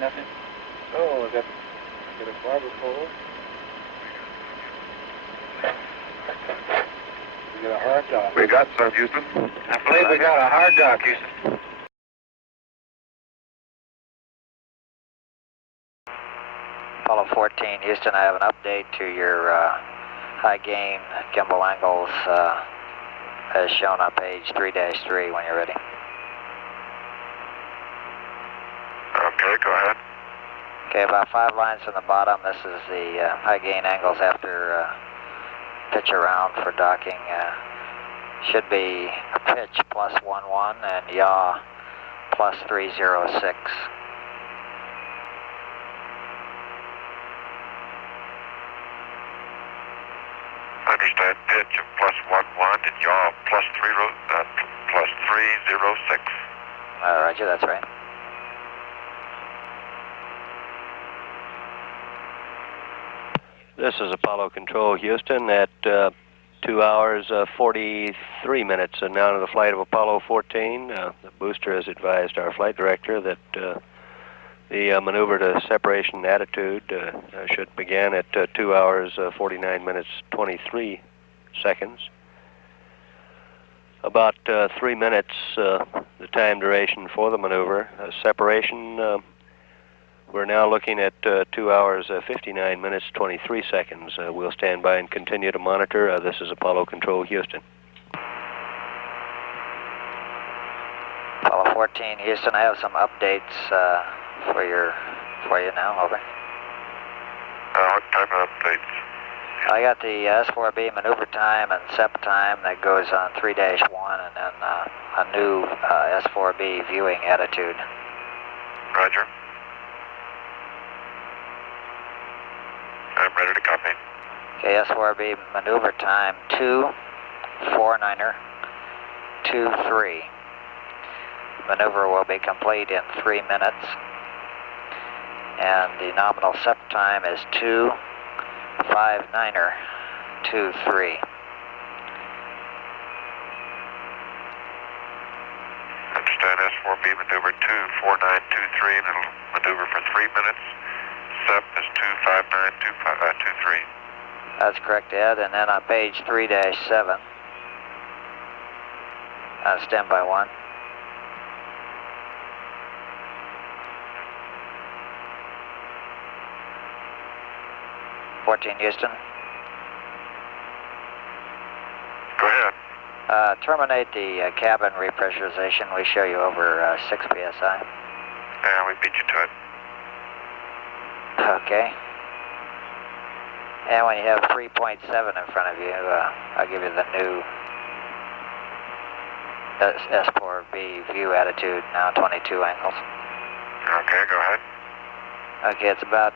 Nothing? Oh, I got a barber pole. We got a hard dock. We got some, Houston. I believe we got a hard dock, Houston. Apollo 14, Houston, I have an update to your high gain gimbal angles as shown on page 3-3 when you're ready. Okay, go ahead. Okay, about 5 lines from the bottom. This is the high gain angles after pitch around for docking. Should be pitch +11 and yaw +306. Understand pitch of +11 and yaw +306. Roger, that's right. This is Apollo Control, Houston, at 2 hours 43 minutes and now to the flight of Apollo 14. The booster has advised our flight director that the maneuver to separation attitude should begin at 2 hours 49 minutes 23 seconds. About 3 minutes the time duration for the maneuver. Separation, we're now looking at 2 hours 59 minutes 23 seconds. We'll stand by and continue to monitor. This is Apollo Control, Houston. Apollo 14, Houston, I have some updates for you now, over. What type of updates? I got the S4B maneuver time and SEP time that goes on 3-1 and then a new S4B viewing attitude. Roger. I'm ready to copy. Okay, S4B maneuver time 249er 23. Maneuver will be complete in 3 minutes. And the nominal SEP time is 259er 23. Understand S4B maneuver 24923 and it'll maneuver for 3 minutes. SEP is 25923. That's correct, Ed. And then on page 3-7, standby 1. Houston. Go ahead. Terminate the cabin repressurization. We show you over 6 psi. Yeah, we beat you to it. Okay. And when you have 3.7 in front of you, I'll give you the new S4B view attitude, now 22 angles. Okay, go ahead. Okay, it's about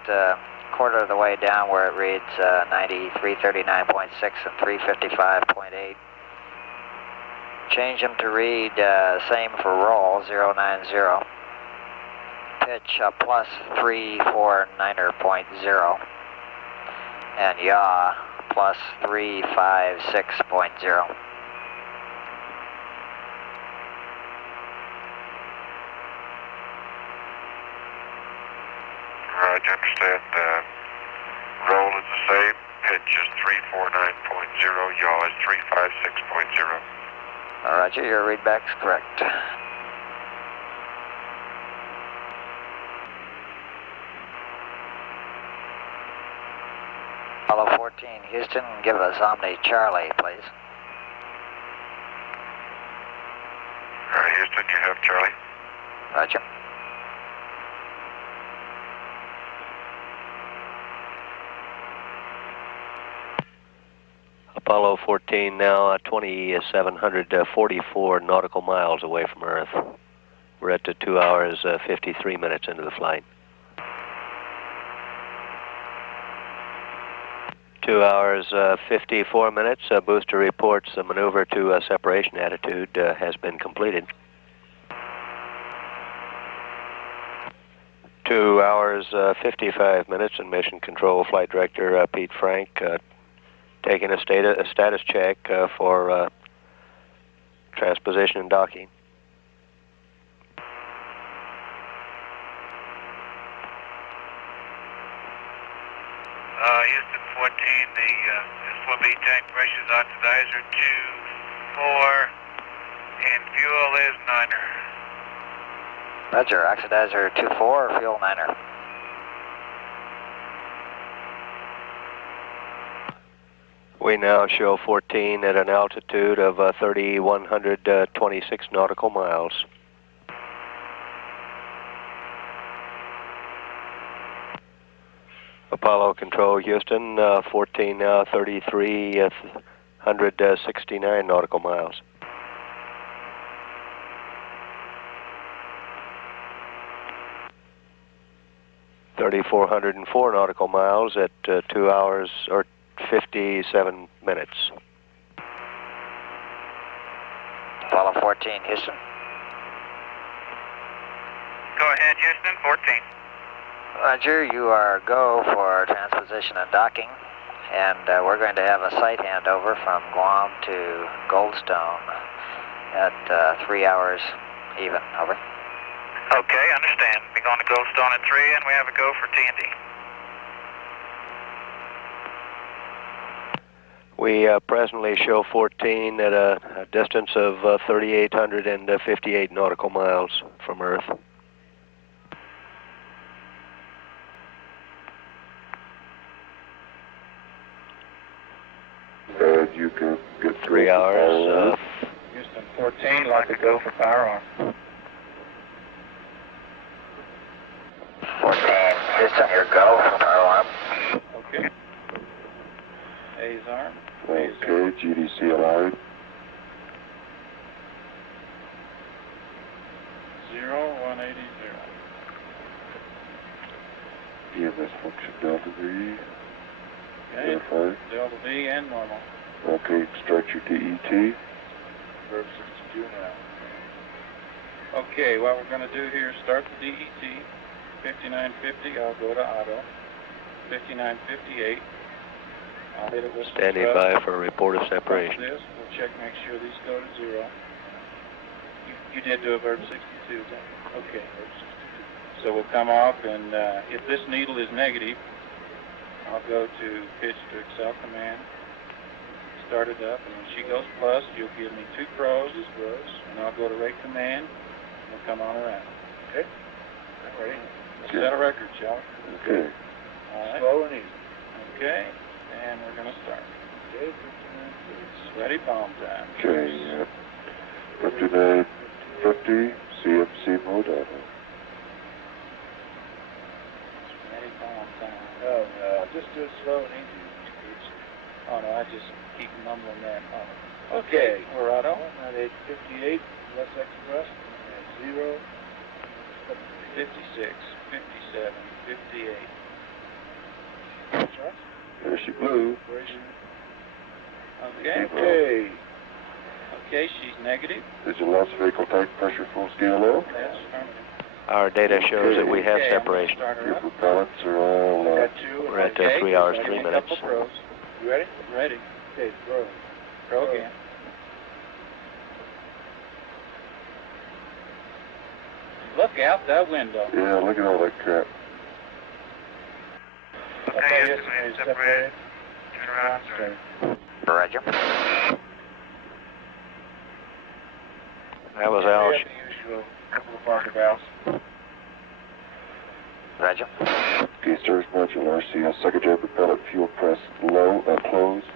quarter of the way down where it reads 9339.6 and 355.8. Change them to read same for roll, 090. Pitch +349.0 and yaw +356.0. Right, you understand. Roll is the same. Pitch is 349.0. Yaw is 356.0. Roger, your readback's correct. Apollo 14, Houston, give us Omni Charlie, please. All right, Houston, you have Charlie. Roger. Apollo 14 now 2,744 nautical miles away from Earth. We're at 2 hours 53 minutes into the flight. 2 hours 54 minutes. Booster reports the maneuver to separation attitude has been completed. 2 hours 55 minutes, and Mission Control Flight Director Pete Frank taking a status check for transposition and docking. Houston 14, this will be tank pressures oxidizer 2-4, and fuel is 9er. Roger, oxidizer 2-4, fuel 9er. We now show 14 at an altitude of 3,126 nautical miles. Apollo Control, Houston, 14 now, 3,369 nautical miles. (3,404 nautical miles at 2 hours or 57 minutes. Apollo 14, Houston. Go ahead, Houston 14. Roger, you are go for transposition and docking, and we're going to have a site handover from Guam to Goldstone at 3 hours even. Over. Okay, understand. We're going to Goldstone at 3, and we have a go for T&D. We presently show 14 at a distance of 3,858 nautical miles from Earth. You can get 3 hours. Houston 14, like to go for power arm. 14, Houston, your go for power arm. Okay. A's arm. Okay, GDC allowed. 0180. EMS function Delta V. Okay. Verify. Delta V and normal. Okay, extract your DET. Verb 62 now. Okay, what we're going to do here is start the DET. 5950, I'll go to auto. 5958. I'll hit it with Standing by for a report of separation. This. We'll check, make sure these go to 0. You did do a verb 62, then? Okay, verb 62. So we'll come off, and if this needle is negative, I'll go to pitch to Excel command. Start it up, and when she goes plus, you'll give me 2 pros, and I'll go to rate command, and we'll come on around. Okay? I'm ready. Let's set a record, shall we? Okay. All right. Slow and easy. Okay, and we're going to start. Okay, 59. Ready, palm time. Okay, 5950, CFC mode auto. Ready, palm time. Oh, no, just do it slow and easy. Oh, no, I just keep mumbling that. Oh. Okay, we're auto. 58, less express, 0, 56, 57, 58. That's right. There she blew. Okay. Okay. Okay, she's negative. Is your lost vehicle tank pressure full scale low? That's affirmative. Our data shows that we have Okay, separation. Your propellants are all Got 2. We're at 3 hours, 3 minutes. Couple pros. You ready? Ready. Okay, throw. Throw again. Look out that window. Yeah, look at all that crap. Okay, yes, we separated. Turn around, sir. Roger. That was Al. The usual couple of marker valves. Roger. Okay, Surge Module RCS secondary propellant fuel press low, closed.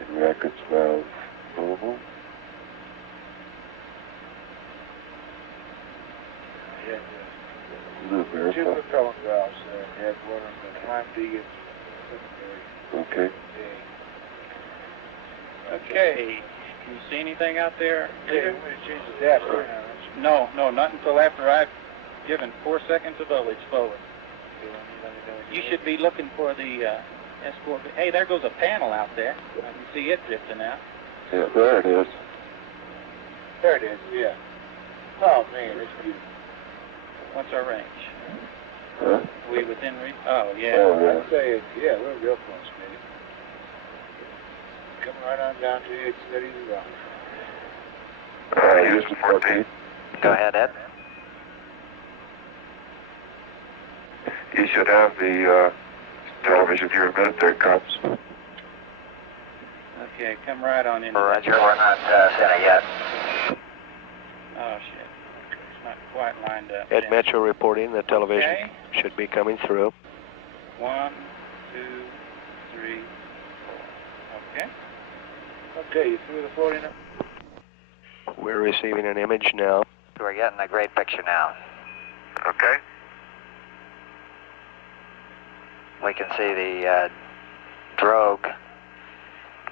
And reactants valve normal. Yeah, No, 2 verify. propellant valves there. Head one on the time D is secondary. Okay. Okay. Can you see anything out there? Okay, I'm going to change the depth now. No, not until after I've given 4 seconds of voltage forward. You should be looking for the S4. Hey, there goes a panel out there. I can see it drifting out. Yeah, there it is. There it is, yeah. Oh, man, it's beautiful. What's our range? Huh? We within reach? Oh, yeah. Oh, yeah. I'd say, yeah, we're real close, maybe. Come right on down to you. It's steady as a rock. Houston 14. Go ahead, Ed. You should have the Television here a minute, there it comes. Okay, come right on in. Roger, we're not center yet. Oh, shit. It's not quite lined up. Ed Metro reporting, the television Okay. should be coming through. 1, 2, 3, 4. Okay. Okay, you through the 40 now? We're receiving an image now. We're getting a great picture now. Okay. We can see the drogue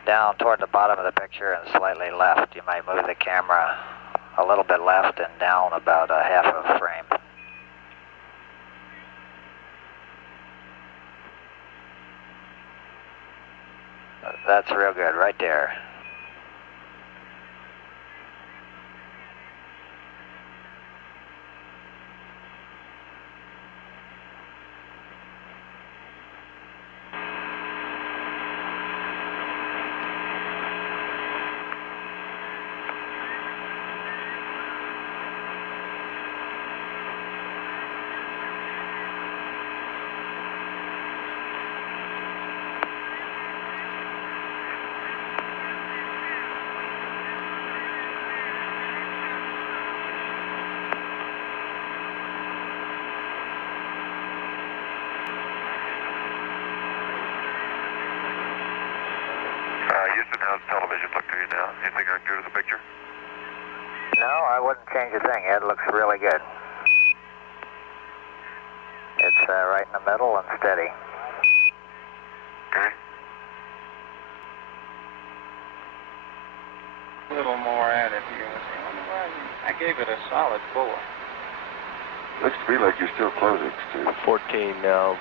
down toward the bottom of the picture and slightly left. You might move the camera a little bit left and down about a half a frame. That's real good, right there. Houston, how's television look to you now? Anything I can do to the picture? No, I wouldn't change a thing. It looks really good. It's right in the middle and steady. Okay. A little more at it here. I wonder why I gave it a solid 4. Looks to me like you're still closing, Stu. 14 now,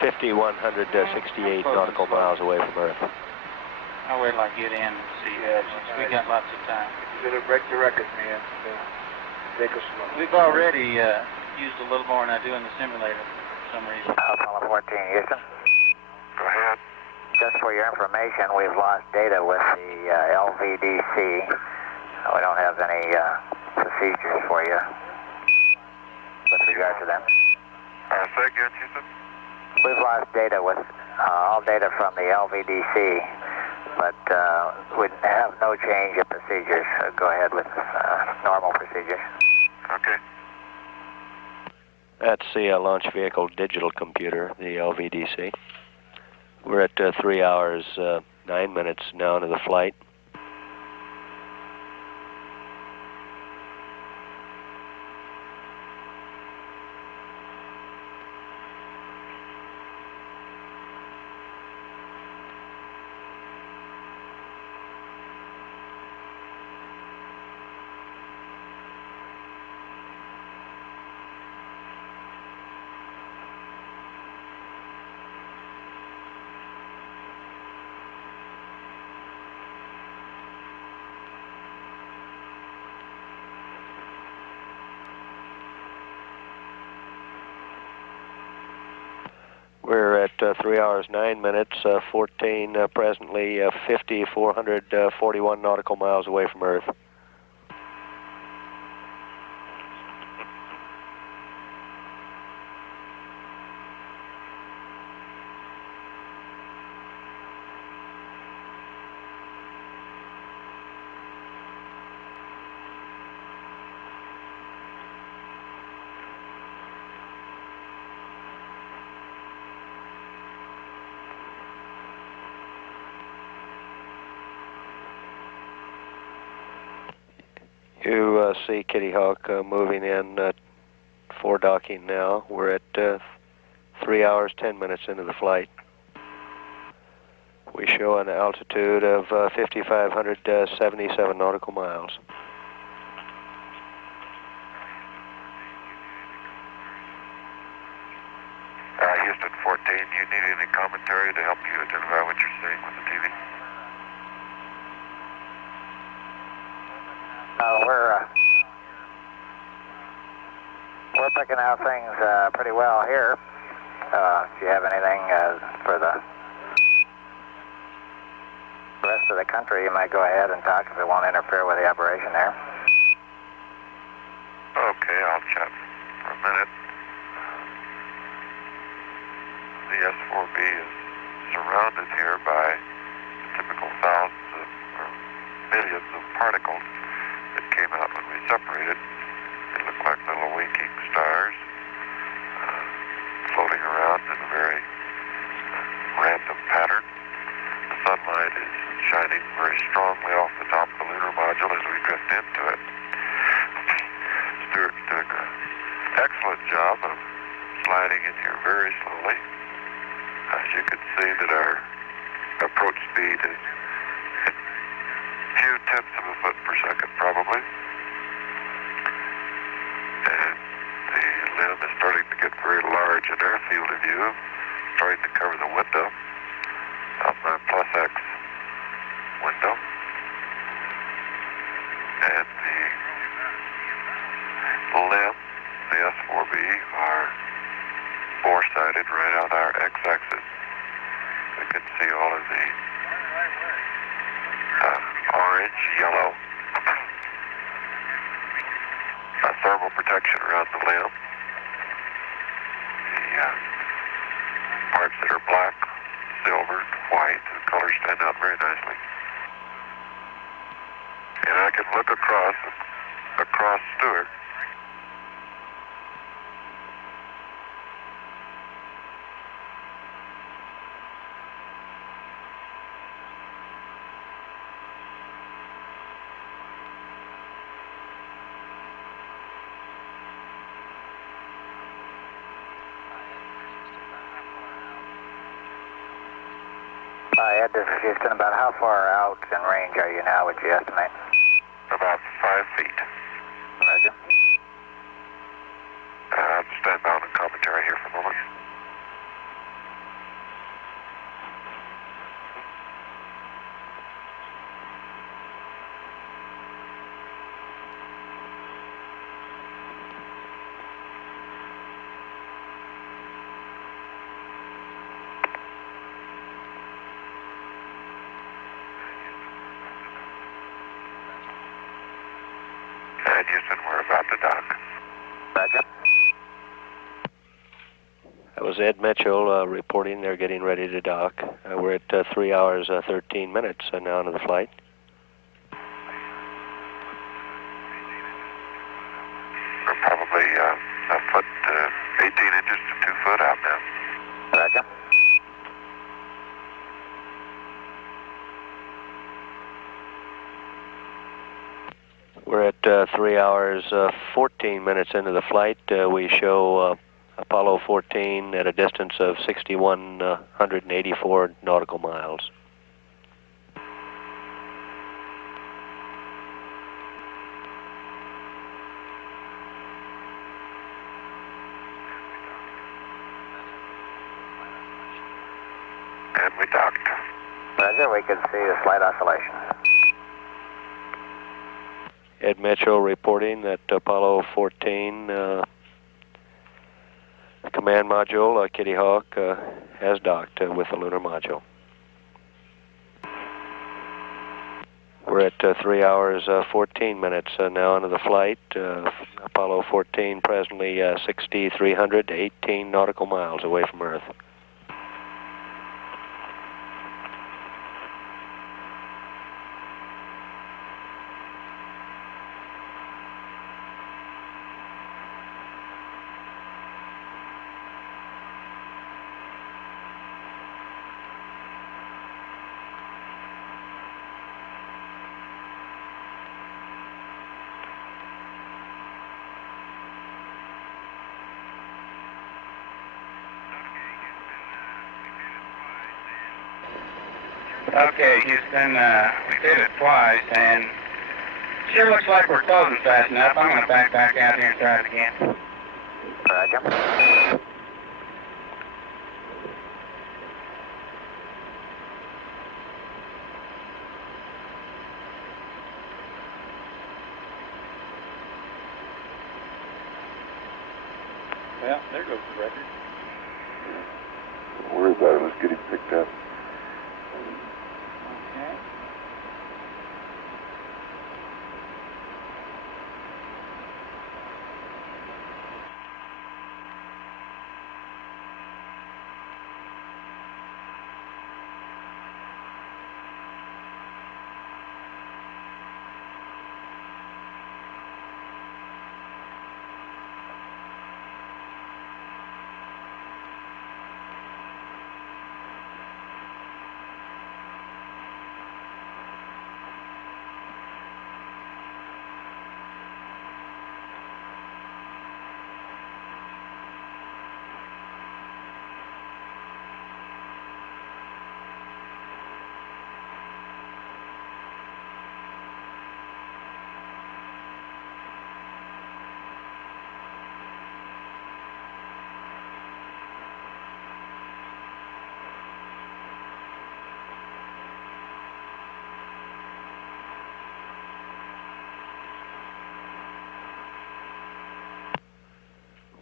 5,168 nautical miles away from Earth. I'll wait till I get in and see. We got lots of time. You're going to break the record, man. Take us slow. We've already used a little more than I do in the simulator for some reason. Apollo 14, Houston. Go ahead. Just for your information, we've lost data with the LVDC. We don't have any procedures for you with regard to them. Say again, Houston? We've lost data with all data from the LVDC, but we have no change in procedures. Go ahead with normal procedures. Okay. That's the launch vehicle digital computer, the LVDC. We're at 3 hours, 9 minutes now into the flight. We're at 3 hours, 9 minutes, 14, presently 5,441 nautical miles away from Earth. You see Kitty Hawk moving in for docking now. We're at 3 hours, 10 minutes into the flight. We show an altitude of 5,577 nautical miles. Houston 14, do you need any commentary to help you identify what you're seeing with the TV? We're picking out things pretty well here. Do you have anything for the rest of the country? You might go ahead and talk if it won't interfere with the operation there. Okay, I'll chat for a minute. the S4B is surrounded here by typical thousands of, or millions of particles that came out when we separated. They look like little winking stars floating around in a very random pattern. The sunlight is shining very strongly off the top of the lunar module as we drift into it. Stuart's doing an excellent job of sliding in here very slowly. As you can see that our approach speed is a few tenths of a foot per second probably. And the limb is starting to get very large in our field of view, starting to cover the window of my plus X window. And the limb, the S4B, are four-sided right on our x-axis. We can see all of the orange, yellow thermal protection around the limb. The parts that are black, silver, white, the colors stand out very nicely. And I can look across Stuart. Ed, this is Houston. About how far out in range are you now, would you estimate? About 5 feet. Roger. I'll just stand down and commentary here for a moment. And Houston, we're about to dock. Roger. That was Ed Mitchell reporting they're getting ready to dock. We're at 3 hours 13 minutes now into the flight. We're probably a foot, 18 inches to 2 foot out now. Roger. We're at 3 hours 14 minutes into the flight. We show Apollo 14 at a distance of 6,184 nautical miles. And we docked. Roger, we can see the slight oscillation. Ed Mitchell reporting that Apollo 14 command module, Kitty Hawk, has docked with the lunar module. We're at 3 hours 14 minutes now into the flight. Apollo 14 presently 6,300 to 18 nautical miles away from Earth. Okay, Houston, we did it twice, and sure looks like we're closing fast enough. I'm going to back out here and try it again. Roger. Well, there goes the record. Don't worry about it, let's get him picked up. Okay.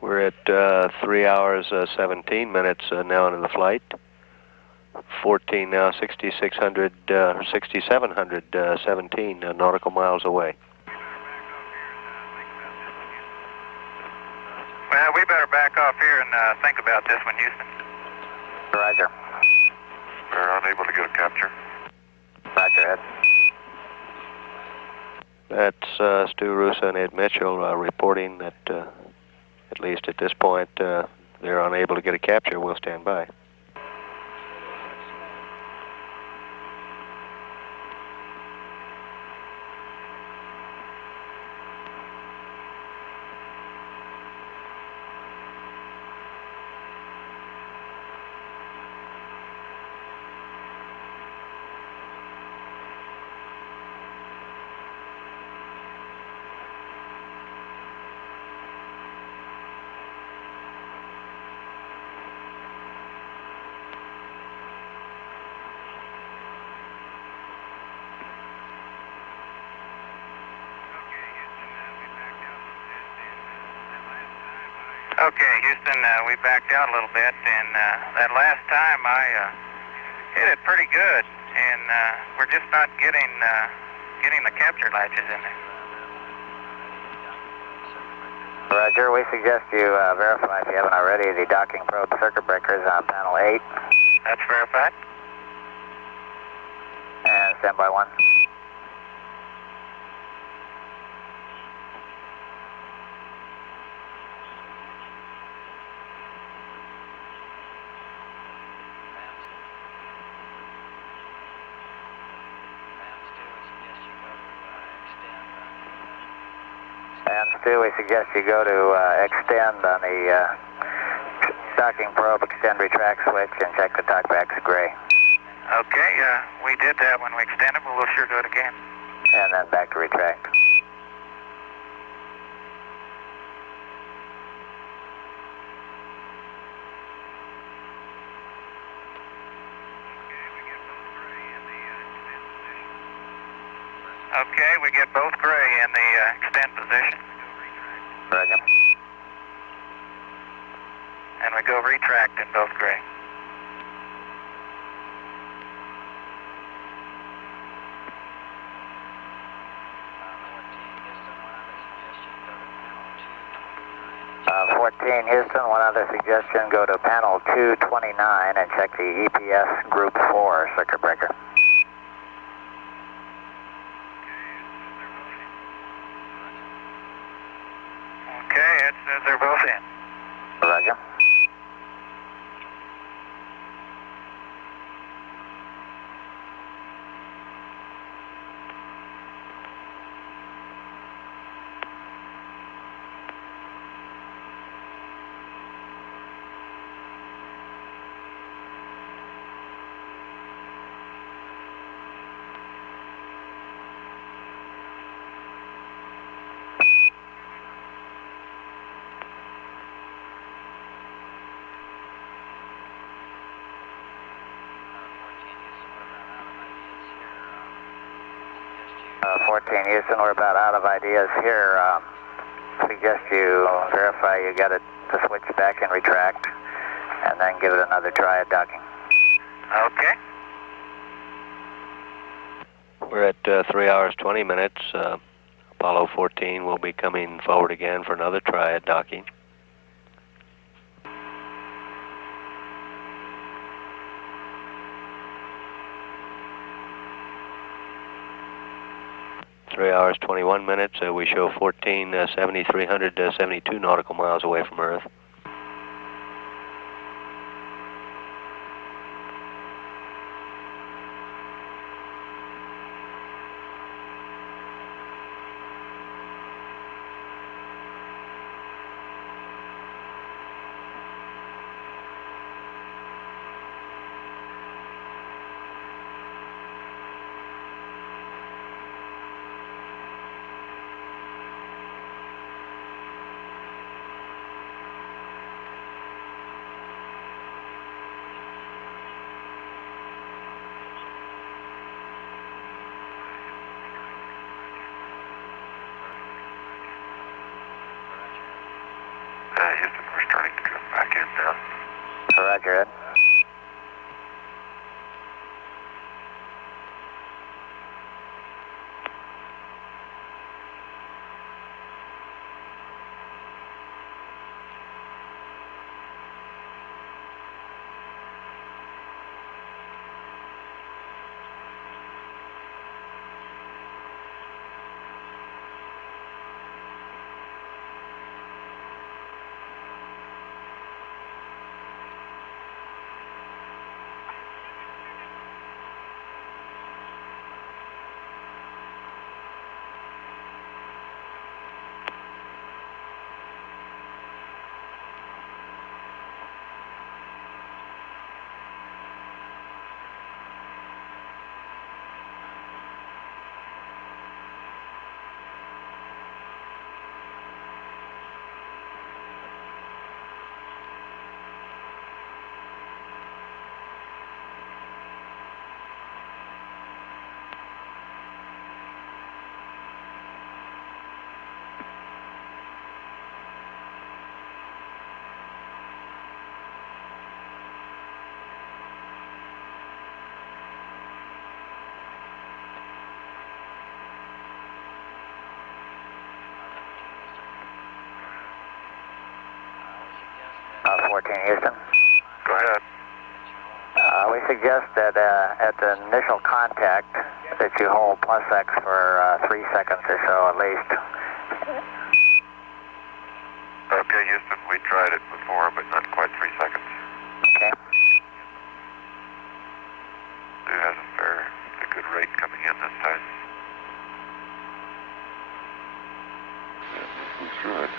We're at 3 hours 17 minutes now into the flight. 14 now, 6,600, 6,717 nautical miles away. Well, we better back off here and think about this one, Houston. Roger. We're unable to get a capture. Roger, Ed. That's Stu Russo and Ed Mitchell reporting that, at least at this point, they're unable to get a capture. We'll stand by. Okay, Houston, we backed out a little bit, and that last time I hit it pretty good, and we're just not getting the capture latches in there. Roger, we suggest you verify, if you haven't already, the docking probe circuit breakers on panel 8. That's verified. And standby 1. And Stu, we suggest you go to extend on the docking probe, extend retract switch, and check the talkback's gray. Okay, we did that when we extended, but we'll sure do it again. And then back to retract. Okay, we get both gray in the extend position. Roger. And we go retract in both gray. Uh, 14 Houston, one other suggestion, go to panel 229 and check the EPS group 4 circuit breaker. Okay, it says they're both in. Roger. Uh, 14 Houston, we're about out of ideas here. Suggest you verify you got it to switch back and retract, and then give it another try at docking. Okay. We're at 3 hours 20 minutes. Apollo 14 will be coming forward again for another try at docking. Three hours 21 minutes. We show 7,372 nautical miles away from Earth. Houston, we're starting to come back in now. Roger, Ed. Uh, 14 Houston. Go ahead. We suggest that at the initial contact that you hold plus X for 3 seconds or so at least. Okay, Houston, we tried it before, but not quite 3 seconds. Okay. It has a good rate coming in this time. Looks good.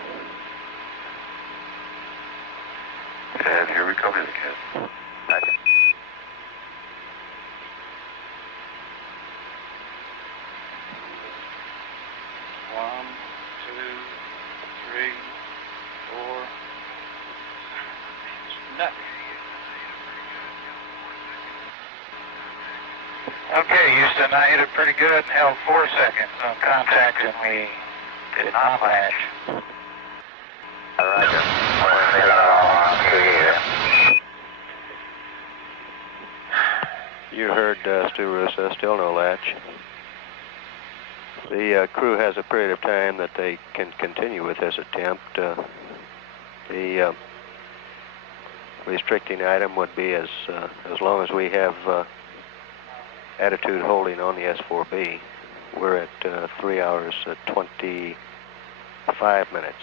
And here we come in again. Roger. One, two, three, four. Nothing. Okay, Houston, I hit it pretty good and held 4 seconds on contact, and we did not latch. Roger. We're feeling it all on through here. You heard Stu Russo, still no latch. The crew has a period of time that they can continue with this attempt. The restricting item would be as long as we have attitude holding on the S4B. We're at 3 hours 25 minutes.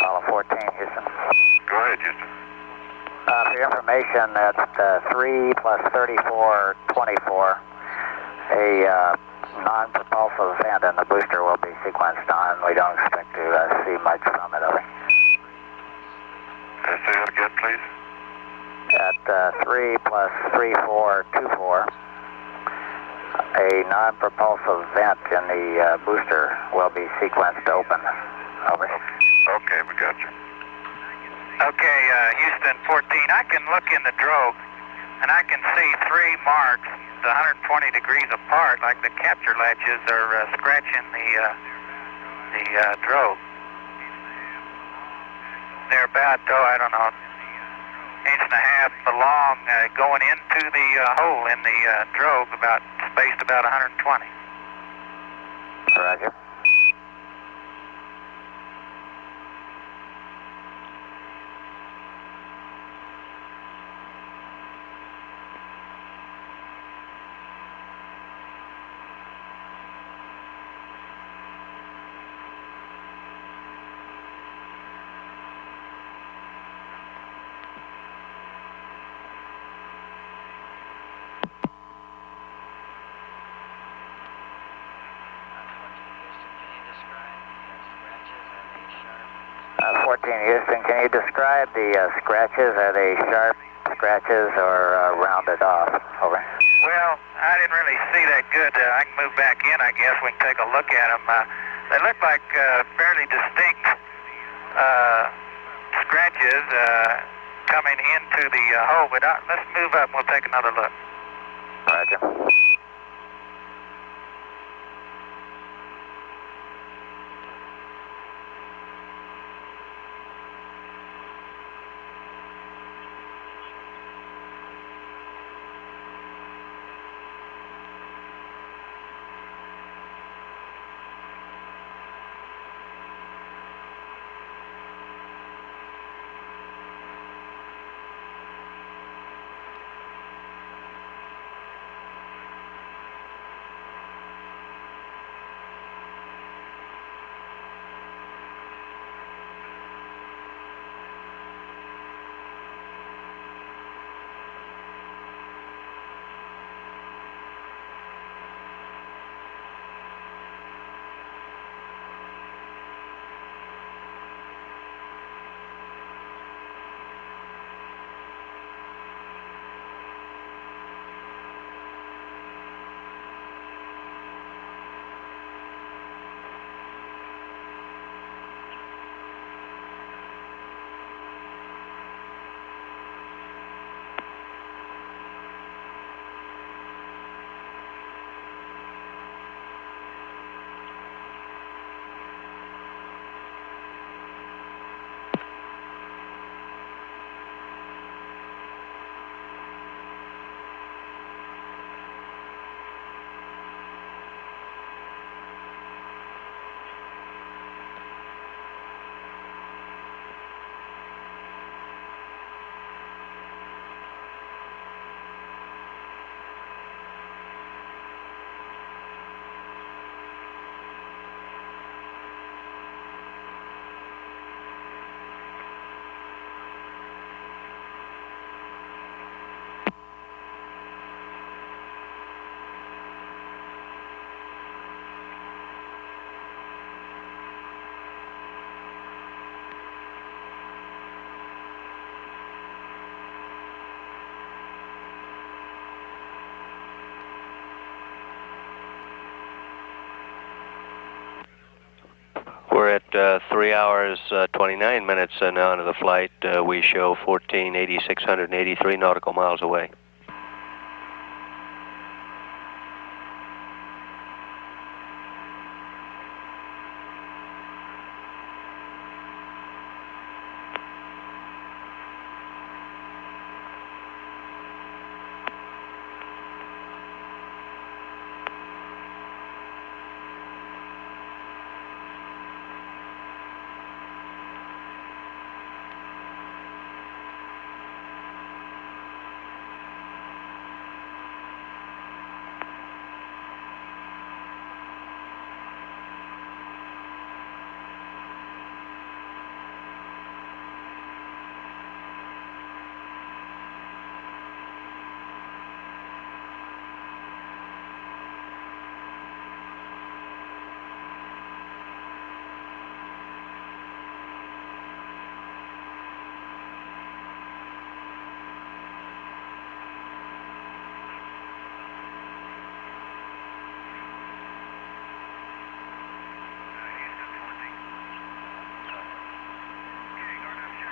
Apollo 14 Houston. Go ahead, Houston. For your information, that's 3 plus 34, 24. A non-propulsive vent in the booster will be sequenced on. We don't expect to see much from it, over. Say that again, please. At 3 plus 34, 24. A non-propulsive vent in the booster will be sequenced open, over. Okay, we got you. Okay, Houston 14, I can look in the drogue, and I can see 3 marks, 120 degrees apart, like the capture latches are scratching the drogue. They're about, I don't know, 1.5 inches long, going into the hole in the drogue, spaced about 120. Roger. Uh, 14 Houston, can you describe the scratches? Are they sharp scratches or rounded off? Over. Well, I didn't really see that good. I can move back in, I guess. We can take a look at them. They look like fairly distinct scratches coming into the hole, but let's move up and we'll take another look. Roger. We're at 3 hours, 29 minutes now into the flight. We show 14,683 nautical miles away.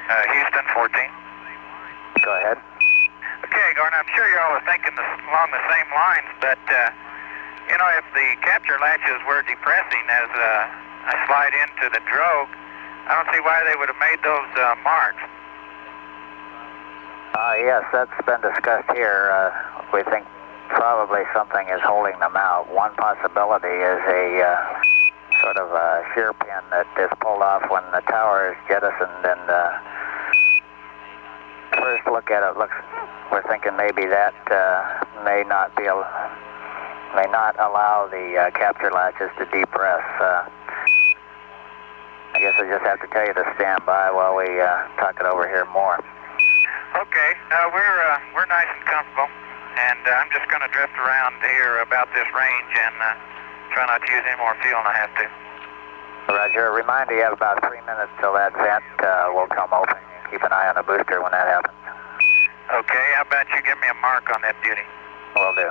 Houston 14. Go ahead. Okay, Gordon, I'm sure you all are thinking along the same lines, but, you know, if the capture latches were depressing as I slide into the drogue, I don't see why they would have made those marks. Yes, that's been discussed here. We think probably something is holding them out. One possibility is a sort of a shear pin that is pulled off when the tower is jettisoned, and first look at it, we're thinking maybe that may not allow the capture latches to depress. I guess I just have to tell you to stand by while we talk it over here more. Okay, we're nice and comfortable, and I'm just going to drift around here about this range and try not to use any more fuel than I have to. Roger. Reminder, you have about 3 minutes till that vent will come open. Keep an eye on the booster when that happens. Okay, how about you give me a mark on that beauty? Will do.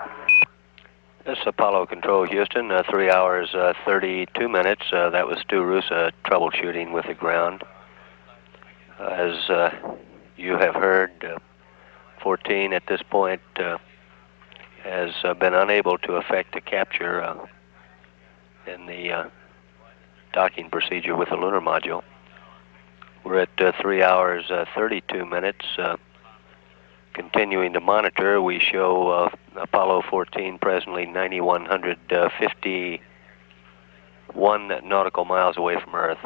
This is Apollo Control, Houston, 3 hours, 32 minutes. That was Stu Rusa troubleshooting with the ground. As you have heard, 14 at this point has been unable to effect a capture in the docking procedure with the lunar module. We're at 3 hours, 32 minutes. Continuing to monitor, we show Apollo 14 presently 9,151 nautical miles away from Earth.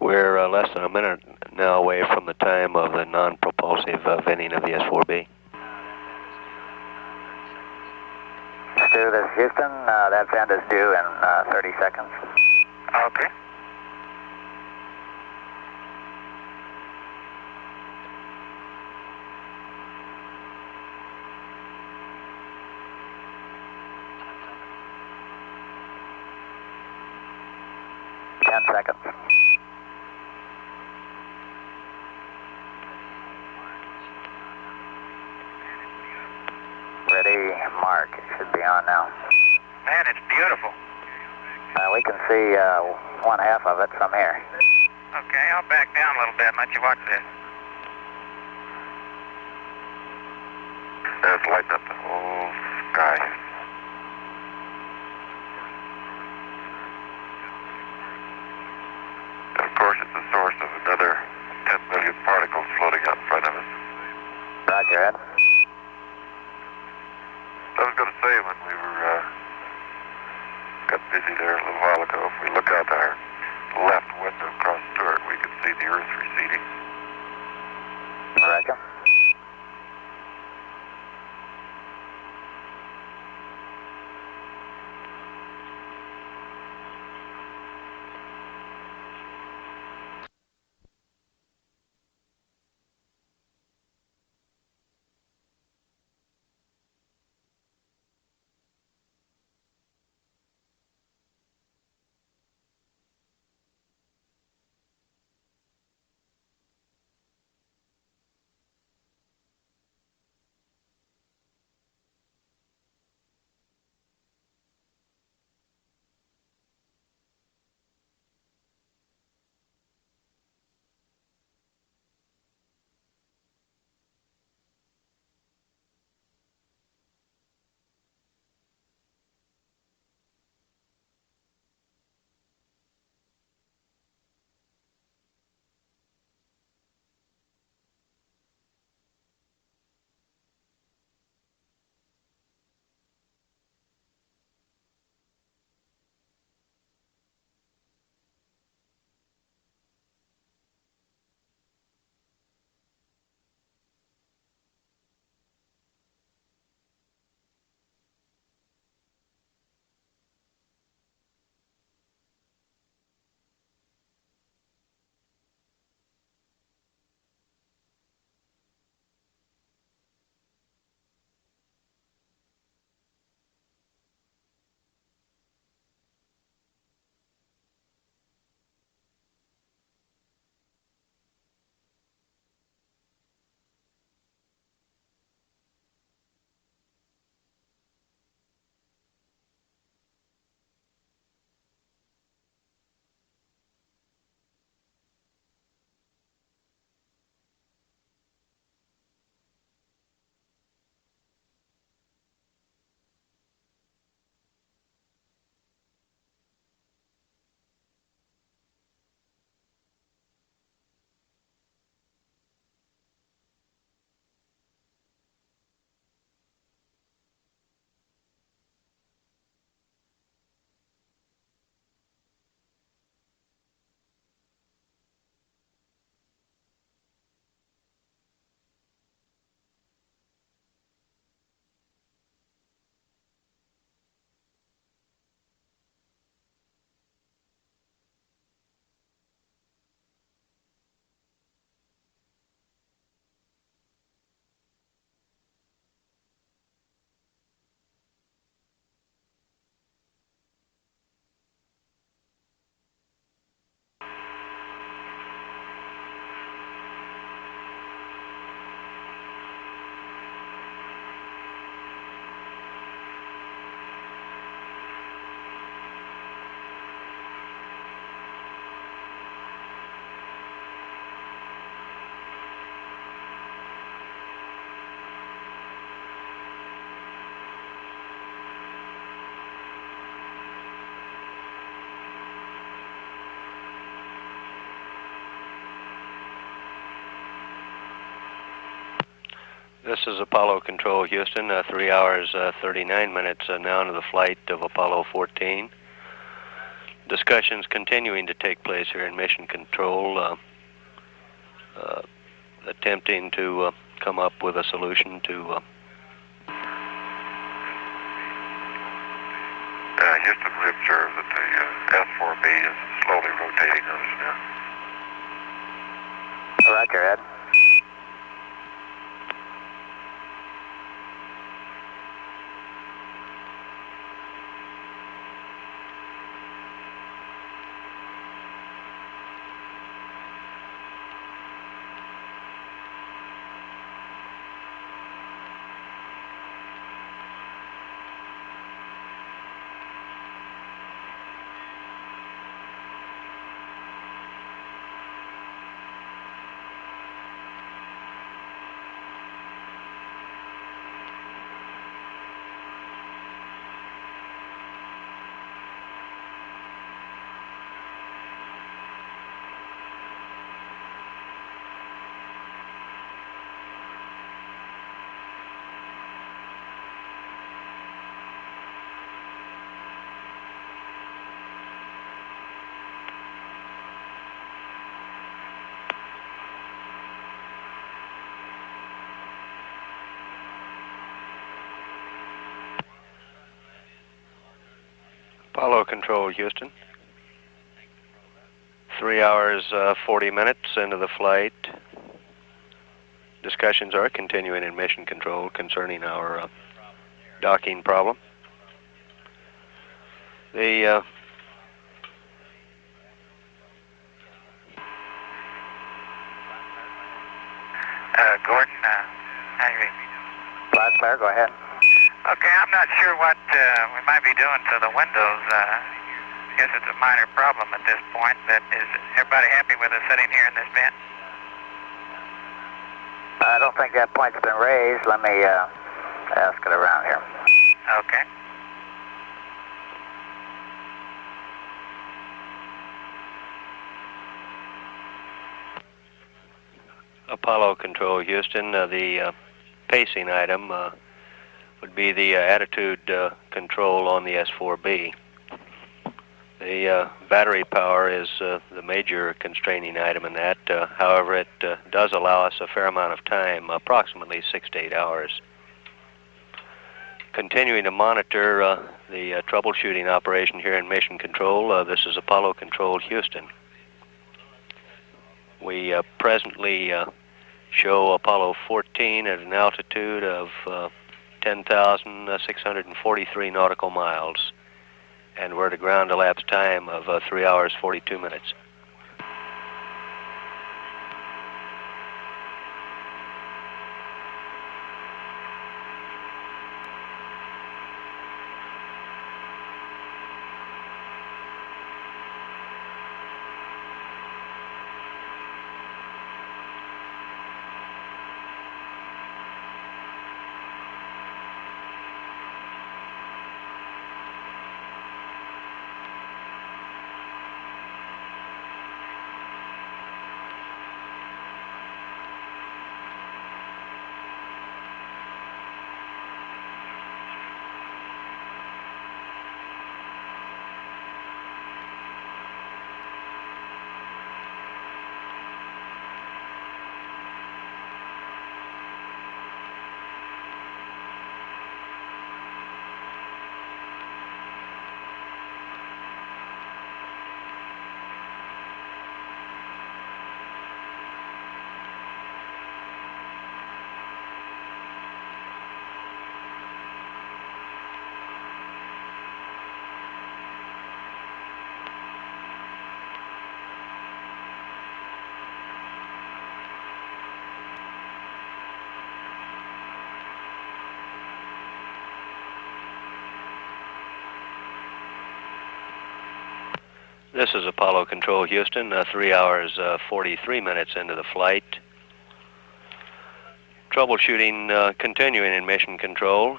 We're less than a minute now away from the time of the non-propulsive venting of the S4B. Stu, this is Houston. That vent is due in 30 seconds. Okay. Seconds. Ready, mark. It should be on now. Man, it's beautiful. We can see one half of it from here. Okay, I'll back down a little bit and let you watch this. That's lighting up the whole sky. And of course, it's the source of another 10 million particles floating out in front of us. Roger, Ed. I was going to say when we were got busy there a little while ago, if we look out our left window across Stewart, we can see the Earth receding. Roger. This is Apollo Control, Houston, 3 hours, 39 minutes now into the flight of Apollo 14. Discussions continuing to take place here in Mission Control, attempting to come up with a solution to... Houston, we observe that the S4B is slowly rotating on us now. Roger, Ed. Apollo Control, Houston. 3 hours, 40 minutes into the flight. Discussions are continuing in Mission Control concerning our docking problem. The Gordon, how you reading? Flat clear, go ahead. Okay, I'm not sure what we might be doing to the windows. I guess it's a minor problem at this point, but is everybody happy with us sitting here in this vent? I don't think that point's been raised. Let me ask it around here. Okay. Apollo Control, Houston, the pacing item would be the attitude control on the S4B. The battery power is the major constraining item in that. However, it does allow us a fair amount of time, approximately 6 to 8 hours. Continuing to monitor the troubleshooting operation here in Mission Control, this is Apollo Control, Houston. We presently show Apollo 14 at an altitude of 10,643 nautical miles, and we're at a ground elapsed time of 3 hours 42 minutes. This is Apollo Control, Houston, 3 hours 43 minutes into the flight. Troubleshooting continuing in Mission Control.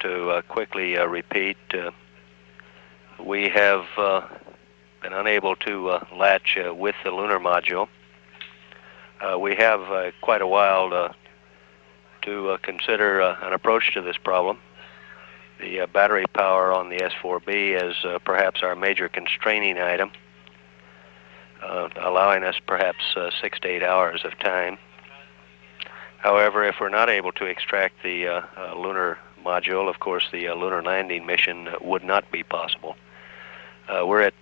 To quickly repeat, we have been unable to latch with the Lunar Module. We have quite a while to consider an approach to this problem. The battery power on the S4B is perhaps our major constraining item, allowing us perhaps 6 to 8 hours of time. However, if we're not able to extract the lunar module, of course the lunar landing mission would not be possible. We're at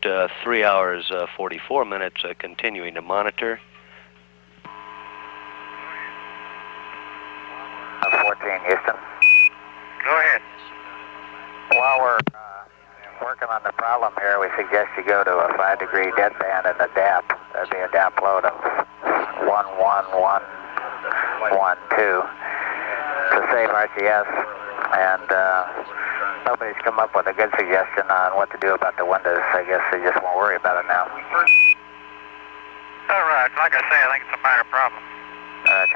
3 hours 44 minutes continuing to monitor. 14, Houston. Go ahead. While we're working on the problem here, we suggest you go to a 5-degree deadband and a DAP. That'd be a DAP load of 11112 to save RCS, and nobody's come up with a good suggestion on what to do about the windows. I guess they just won't worry about it now. All right. Like I say, I think it's a minor problem. All right.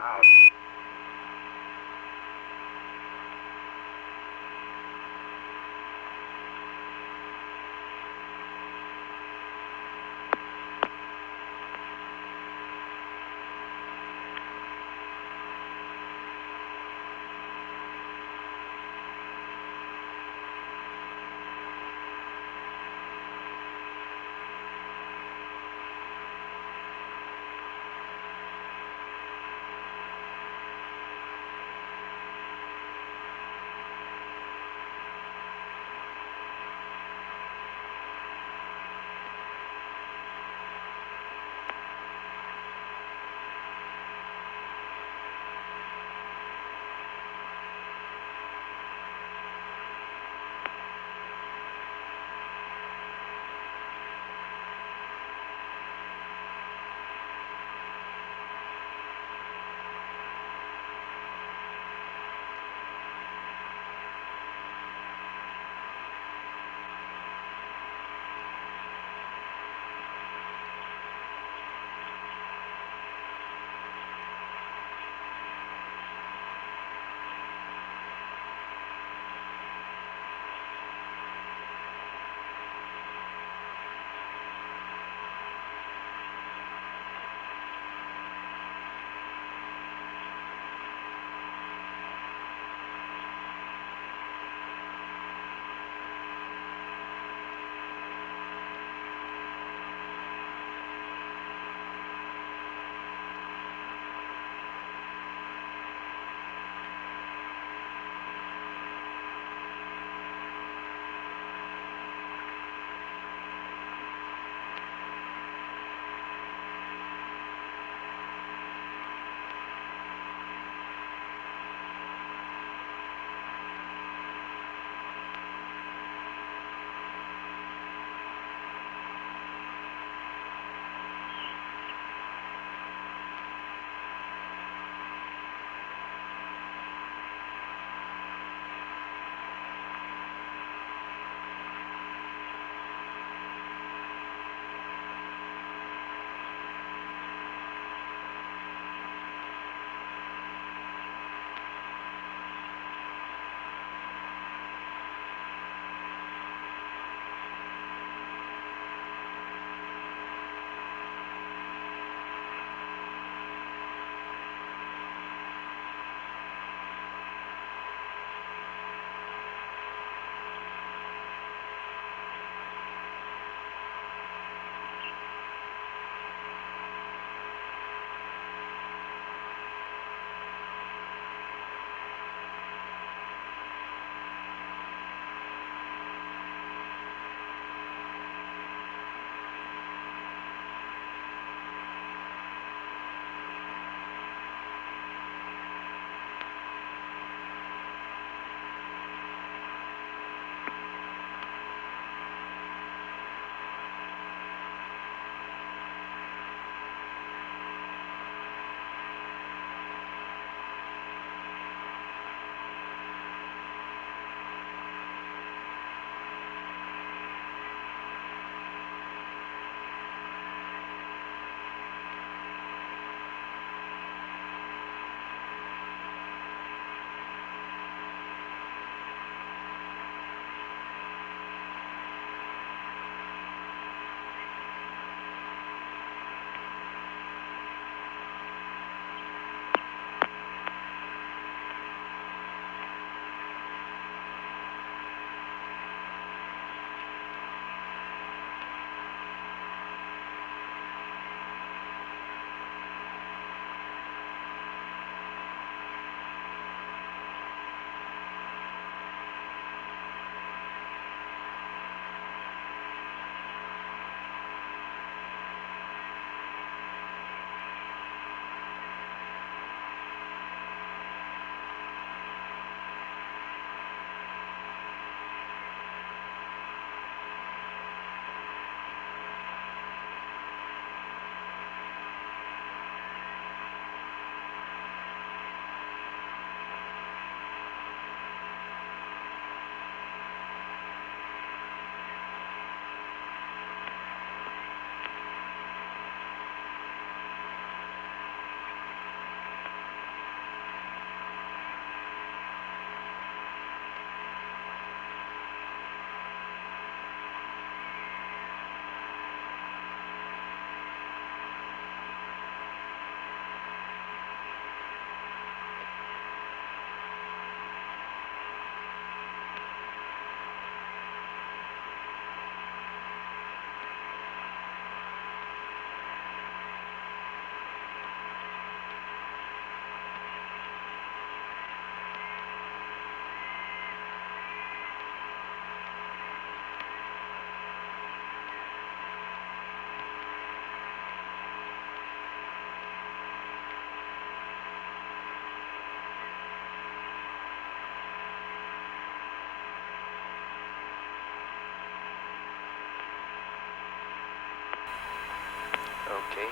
Okay.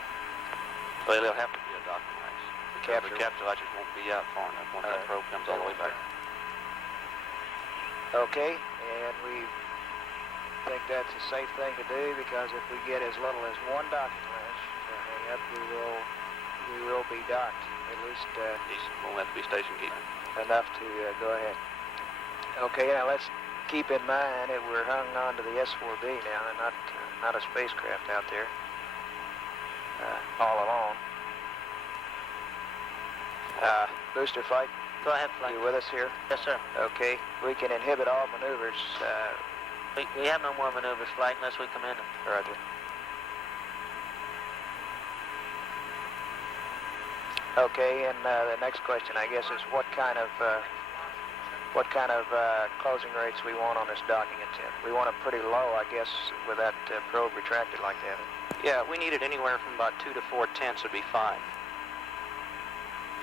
Well, there'll have to be a docking latch. The Capture. capture latches won't be out far enough once that probe comes all the way back. Okay, and we think that's a safe thing to do because if we get as little as one docking latch to hang up, we will be docked. At least Won't have to be station keeping. enough to go ahead. Okay, now let's keep in mind that we're hung on to the S4B now, and not a spacecraft out there all alone. Booster flight. Go ahead, flight. You with us here? Yes, sir. Okay. We can inhibit all maneuvers. We have no more maneuvers, flight, unless we come in. Roger. Okay, and the next question, I guess, is what kind of closing rates we want on this docking attempt. We want it pretty low, I guess, with that probe retracted like that. Yeah, we need it anywhere from about 2 to 4/10 would be fine.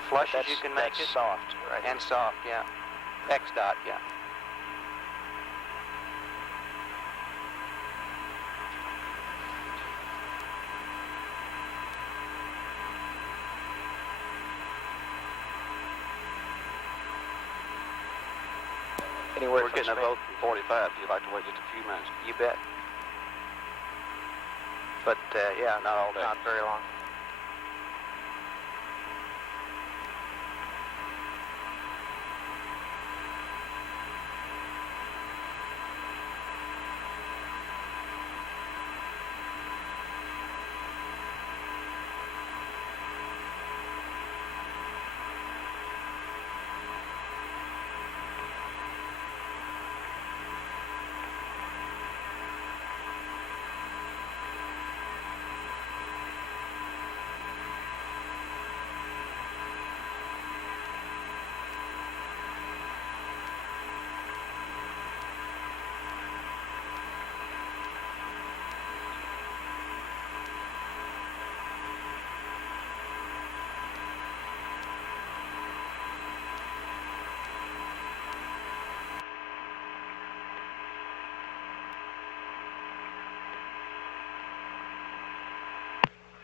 Flush as you can make it. That's soft, right? And soft, yeah. X dot, yeah. Anywhere We're from getting a vote from 45. If you'd like to wait just a few minutes. You bet. But, yeah, Not all day. not very long.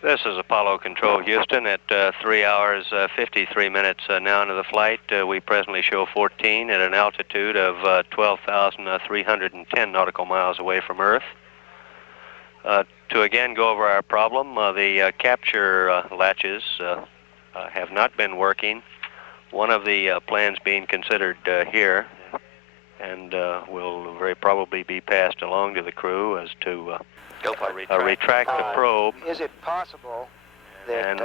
This is Apollo Control Houston at 3 hours 53 minutes now into the flight. We presently show 14 at an altitude of 12,310 nautical miles away from Earth. To again go over our problem, the capture latches have not been working. One of the plans being considered here and will very probably be passed along to the crew as to retract the probe. Is it possible that and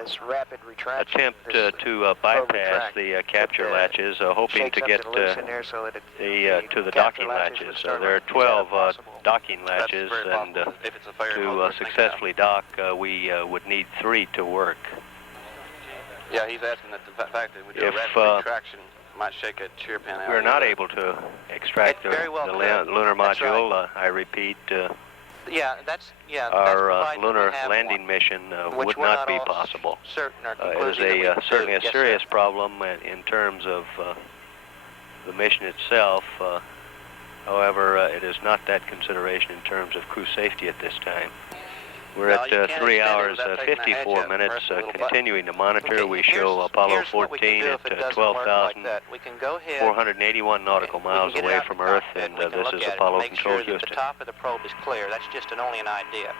this rapid retraction attempt to bypass the capture latches, hoping to get so to the docking latches. There are 12 docking latches, and to successfully dock, we would need 3 to work. Yeah, he's asking that the fact that we do a rapid retraction might shake a cheer pan out. We're not able to extract the lunar module. Right. I repeat. Our lunar landing mission would not be possible. It is certainly a serious problem in terms of the mission itself. However, it is not that consideration in terms of crew safety at this time. We're at 3 hours 54 minutes, continuing to monitor. We show Apollo 14 at 12,481 nautical miles away from Earth, and this is Apollo Control Houston. The top of the probe is clear. That's just only an idea.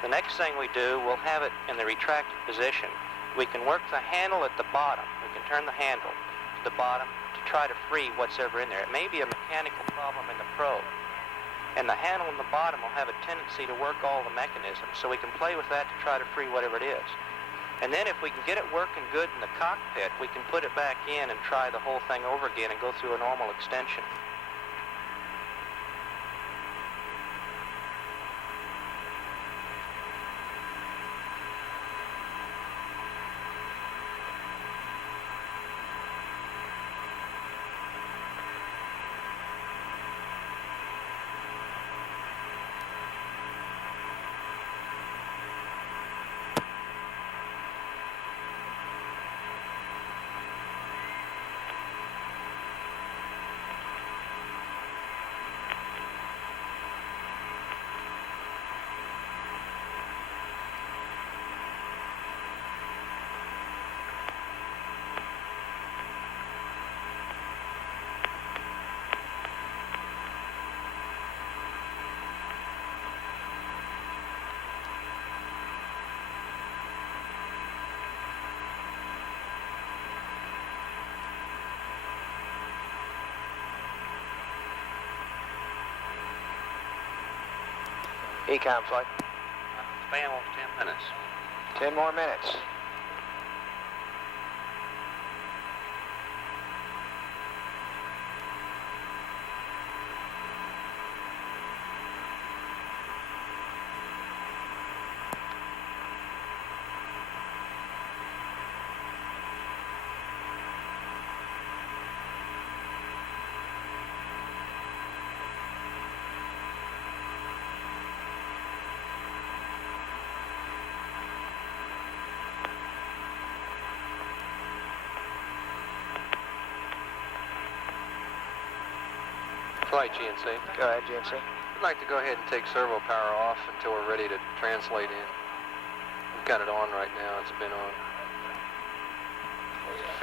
The next thing we do, we'll have it in the retracted position. We can work the handle at the bottom. We can turn the handle to the bottom to try to free what's ever in there. It may be a mechanical problem in the probe. And the handle on the bottom will have a tendency to work all the mechanisms, so we can play with that to try to free whatever it is. And then if we can get it working good in the cockpit, we can put it back in and try the whole thing over again and go through a normal extension. Ecom flight. Span wants 10 minutes. 10 more minutes. Flight GNC. Go ahead, GNC. I'd like to go ahead and take servo power off until we're ready to translate in. We've got it on right now. It's been on.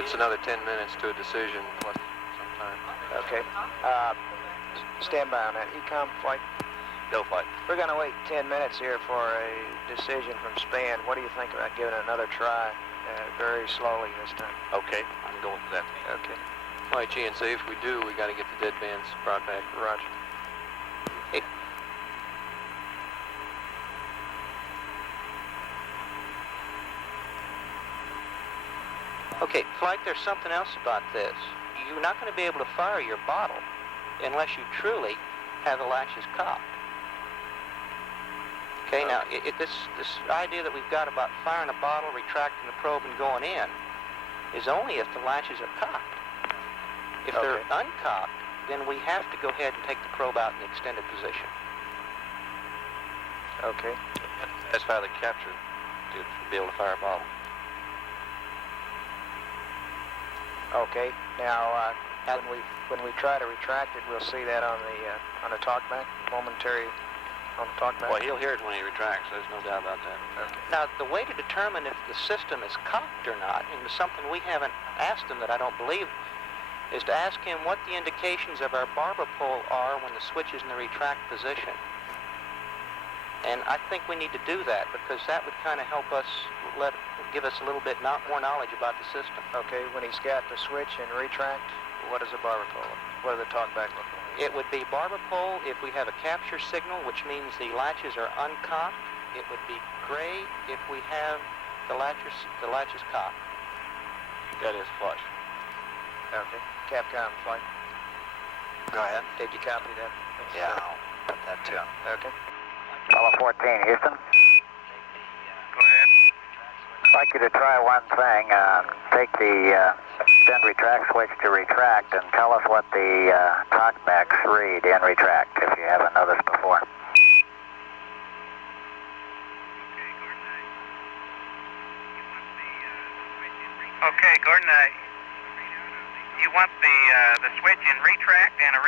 It's another 10 minutes to a decision plus some time. Okay. Stand by on that. Ecom flight. Go flight. We're going to wait 10 minutes here for a decision from Span. What do you think about giving it another try very slowly this time? Okay, I'm going for that. Okay. Flight GNC, if we do, we got to get the dead bands brought back. Roger. Hey. Okay, Flight, there's something else about this. You're not going to be able to fire your bottle unless you truly have the latches cocked. Okay, now, this idea that we've got about firing a bottle, retracting the probe, and going in is only if the latches are cocked. If they're uncocked, then we have to go ahead and take the probe out in the extended position. Okay. Satisfy the capture to be able to fire a bottle. Okay. Now, when we try to retract it, we'll see that on the talkback, momentary on the talkback. Well, he'll hear it when he retracts. There's no doubt about that. Okay. Now, the way to determine if the system is cocked or not, and it's something we haven't asked him that I don't believe, is to ask him what the indications of our barber pole are when the switch is in the retract position. And I think we need to do that because that would kind of help us, give us a little bit more knowledge about the system. Okay, when he's got the switch and retract, what does the barber pole look? What does the talkback look like? It would be barber pole if we have a capture signal, which means the latches are uncocked. It would be gray if we have the latches cocked. That is flush. Okay. Capcom flight. Go ahead. Did you copy that? Yeah, I'll put that too. Okay. Apollo 14, Houston. Go ahead. I'd like you to try one thing. Take the extend retract switch to retract and tell us what the talkbacks read in retract, if you haven't noticed before. Okay, Gordon, you want the switch in retract and a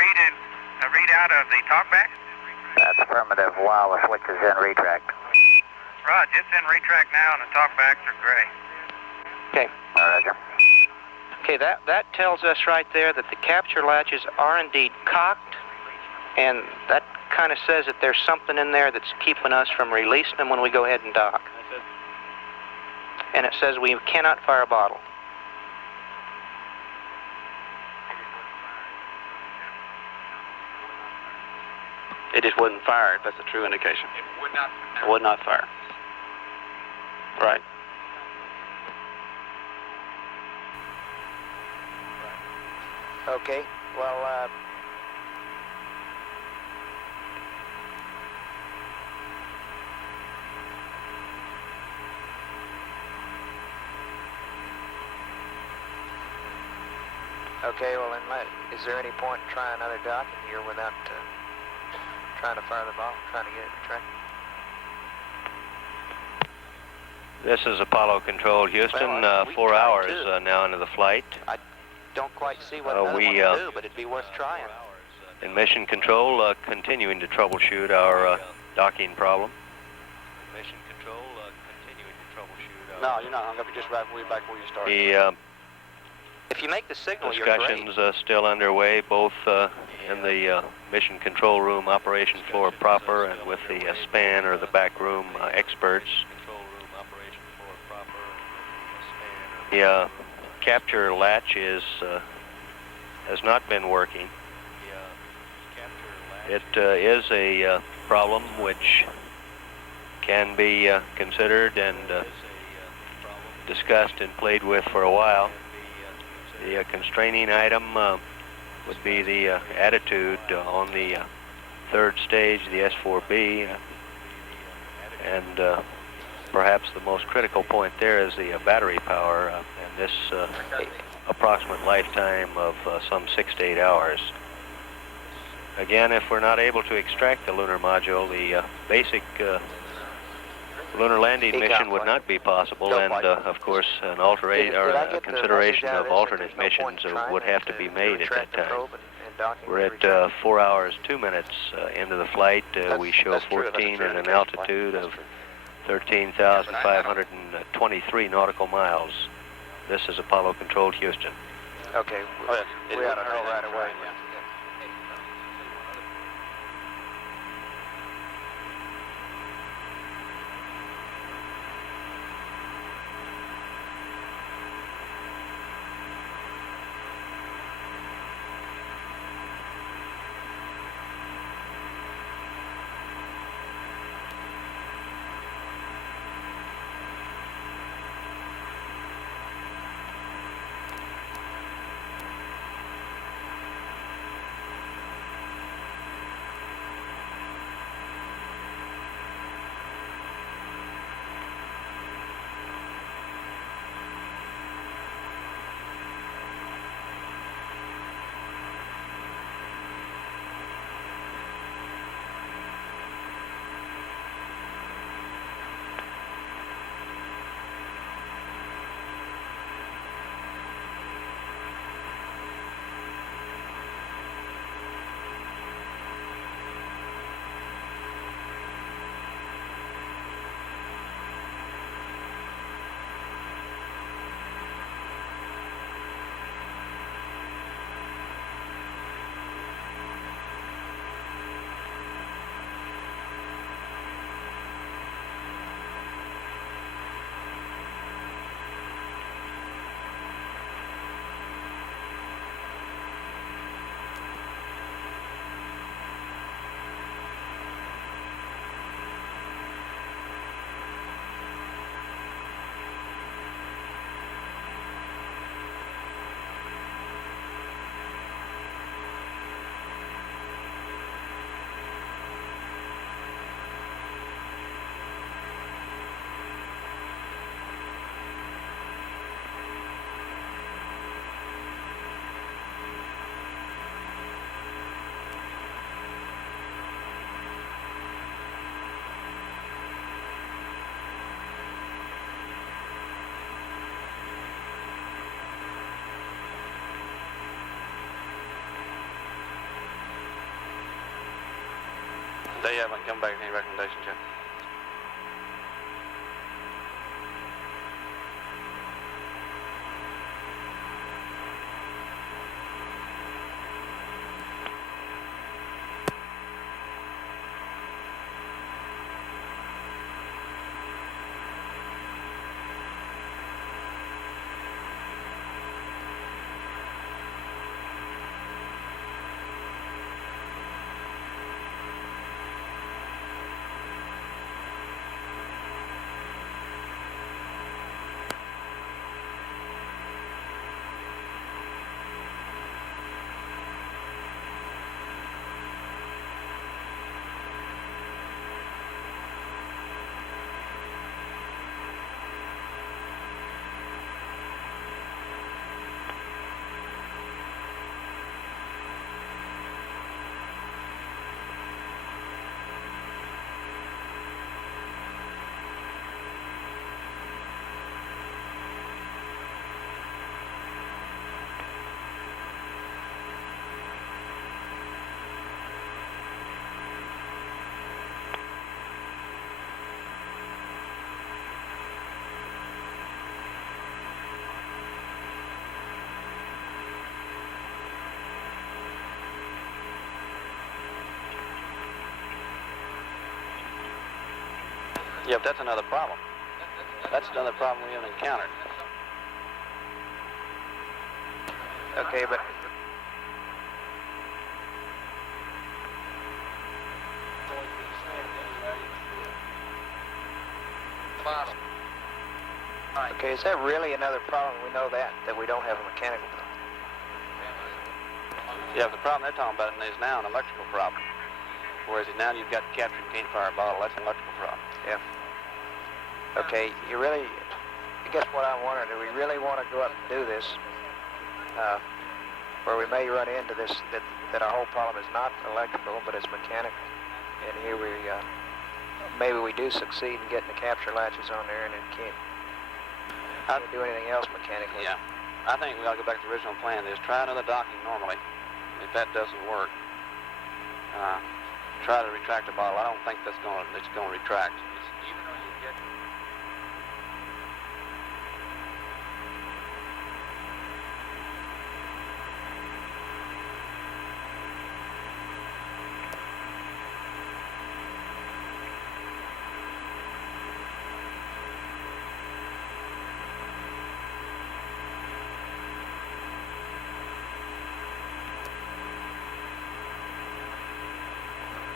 readout of the talkback? That's affirmative while the switch is in retract. Roger, it's in retract now and the talkbacks are gray. Okay. Roger. Okay, that tells us right there that the capture latches are indeed cocked, and that kind of says that there's something in there that's keeping us from releasing them when we go ahead and dock. And it says we cannot fire a bottle. It just wouldn't fire if that's a true indication. It would not fire. Right. Okay. Well, okay, well, is there any point in trying another docking here without trying to fire the ball, trying to get it retracted? This is Apollo Control, Houston. Well, we 4 tried hours to. now into the flight. I don't quite see what another one would do, but it'd be worth trying. In Mission Control, continuing to troubleshoot our docking problem. Mission Control, continuing to troubleshoot our... No, you're not hung up. You're just right back where you started. The If you make the signal, you're great. discussions still underway, both in the Mission Control Room operation floor proper and with the span or the back room experts. The capture latch has not been working. It is a problem which can be considered and discussed and played with for a while. The constraining item would be the attitude on the third stage, the S4B, and perhaps the most critical point there is the battery power, and this approximate lifetime of some 6 to 8 hours. Again, if we're not able to extract the lunar module, the basic lunar landing mission would not be possible, and of course an consideration of alternate missions would have to be made at that time. We're at 4 hours 2 minutes into the flight. We show 14 at an altitude of 13,523 nautical miles. This is Apollo controlled Houston. Okay, we ought to know right away. They haven't come back with any recommendations yet. Yeah, but that's another problem. That's another problem we haven't encountered. Okay, but bottom. Okay, is that really another problem? We know that we don't have a mechanical problem. Yeah, the problem they're talking about is now an electrical problem. Whereas now you've got capture and can't fire a bottle, that's an electrical problem. Yeah. Okay, I guess what I wonder, do we really want to go up and do this, where we may run into this, that our whole problem is not electrical, but it's mechanical. And here maybe we do succeed in getting the capture latches on there and it can't do anything else mechanically. Yeah. I think we ought to go back to the original plan. Is try another docking normally. If that doesn't work, try to retract the bottle. I don't think it's going to retract. Even though you get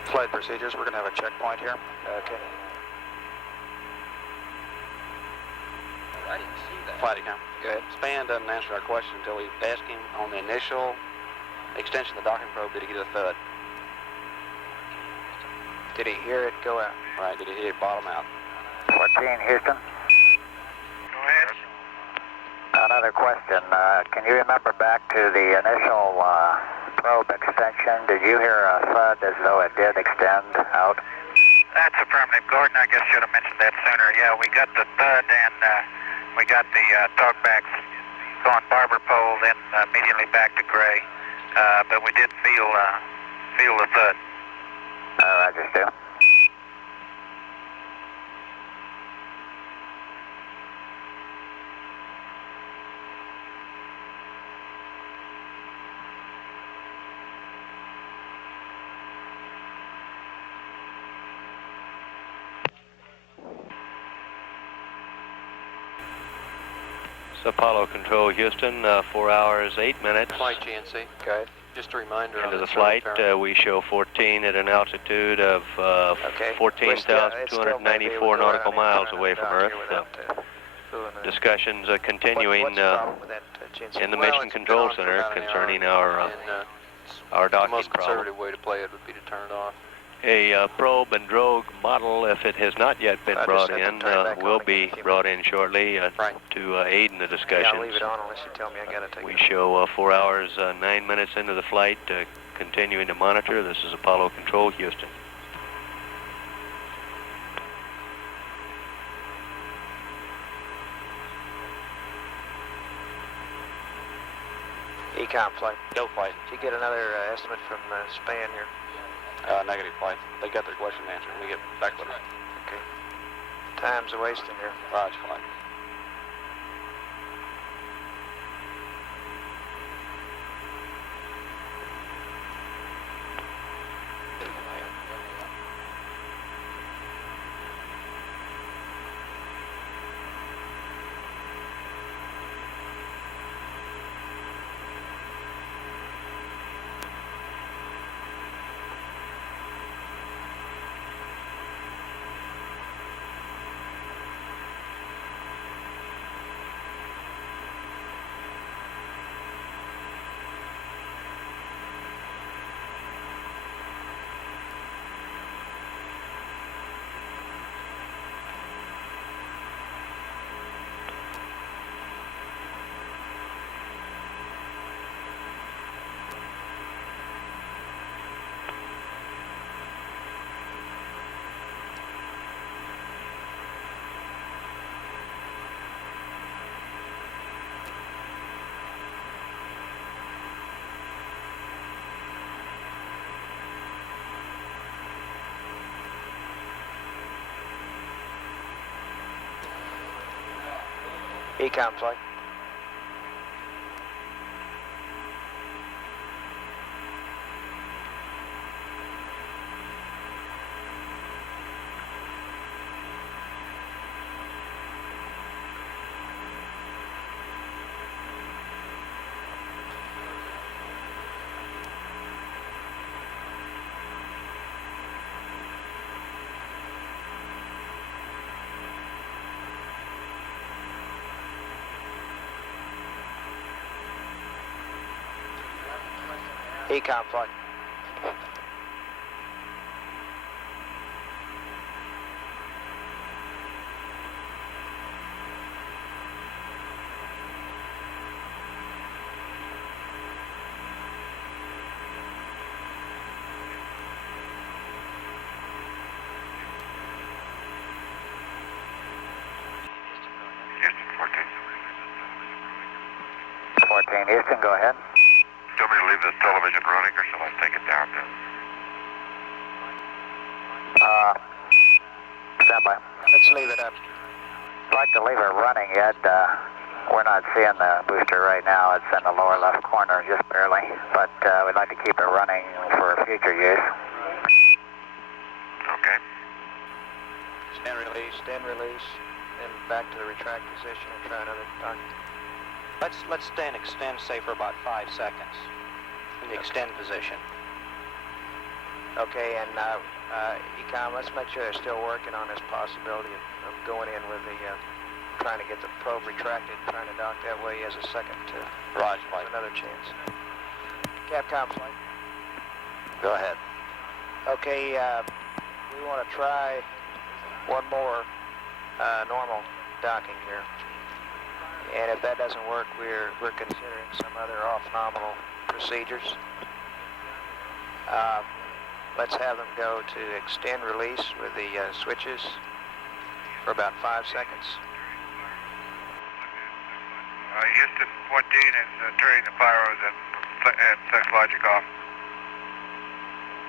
Flight procedures, we're going to have a checkpoint here. Okay. I didn't see that. Flight account. Go ahead. Span doesn't answer our question until we ask him on the initial extension of the docking probe, did he get a thud? Did he hear it go out? Right, did he hear it bottom out? 14, Houston. Go ahead. Another question. Can you remember back to the initial probe extension? Did you hear a thud as though it did extend out? That's affirmative. Gordon, I guess, should have mentioned that sooner. Yeah, we got the thud and we got the talkbacks going barber pole, then immediately back to gray. But we did feel the thud. Roger, Stu. Apollo Control, Houston, 4 hours, 8 minutes. Flight GNC. Okay. Just a reminder Into on the flight, we show 14 at an altitude of 14,294 nautical miles away from Earth. Discussions continuing in the Mission Control Center concerning our the docking most problem. conservative way to play it would be to turn it off. A probe and drogue model, if it has not yet been brought in, will be brought in shortly to aid in the discussions. Yeah, I'll leave it on unless you tell me I got to take We it. show 4 hours, 9 minutes into the flight, continuing to monitor. This is Apollo Control, Houston. Econ flight. Go flight. Did you get another estimate from Span here? Negative flight. They got their question answered. We get back with it. Okay. Time's a wasting here. Roger, flight. Econ flight. Ecom flight. Houston 14. 14, Houston, go ahead. Do you want me to leave the television running, or shall I take it down now? Stand by. Let's leave it up. I'd like to leave it running, Ed. We're not seeing the booster right now. It's in the lower left corner, just barely. But we'd like to keep it running for future use. Okay. Stand release, then back to the retract position and try another dock. Let's stay and extend, say, for about 5 seconds in the extend position. Okay, and Ecom, let's make sure they're still working on this possibility of going in with the, trying to get the probe retracted, trying to dock that way as a second to Roger, flight. another chance. Capcom flight. Go ahead. Okay, we want to try one more normal docking here. And if that doesn't work, we're considering some other off-nominal procedures. Let's have them go to extend release with the switches for about 5 seconds. Houston 14 is turning the pyros and sex logic off.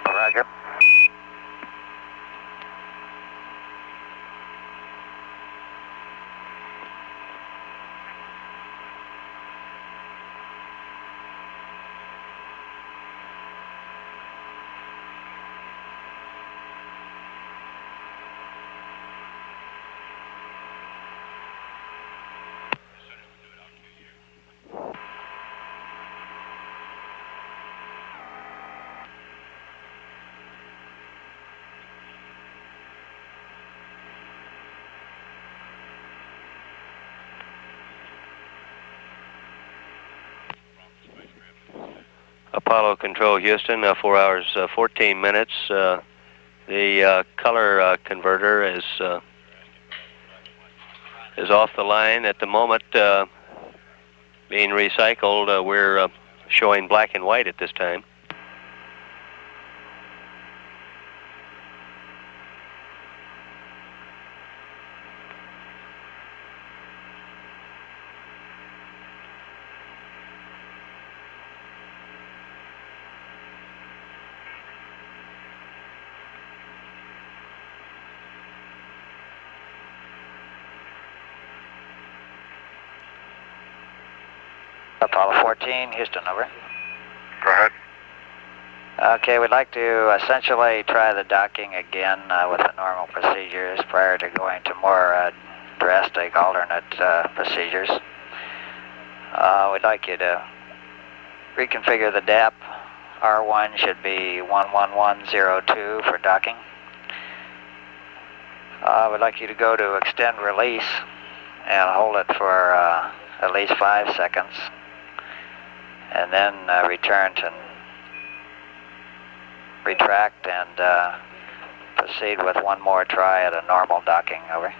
Roger. Apollo Control Houston, 4 hours 14 minutes. The color converter is off the line at the moment, being recycled. We're showing black and white at this time. Apollo 14, Houston, over. Go ahead. Okay, we'd like to essentially try the docking again with the normal procedures prior to going to more drastic alternate procedures. We'd like you to reconfigure the DAP. R1 should be 11102 for docking. We'd like you to go to extend release and hold it for at least 5 seconds. And then return to retract and proceed with one more try at a normal docking, over.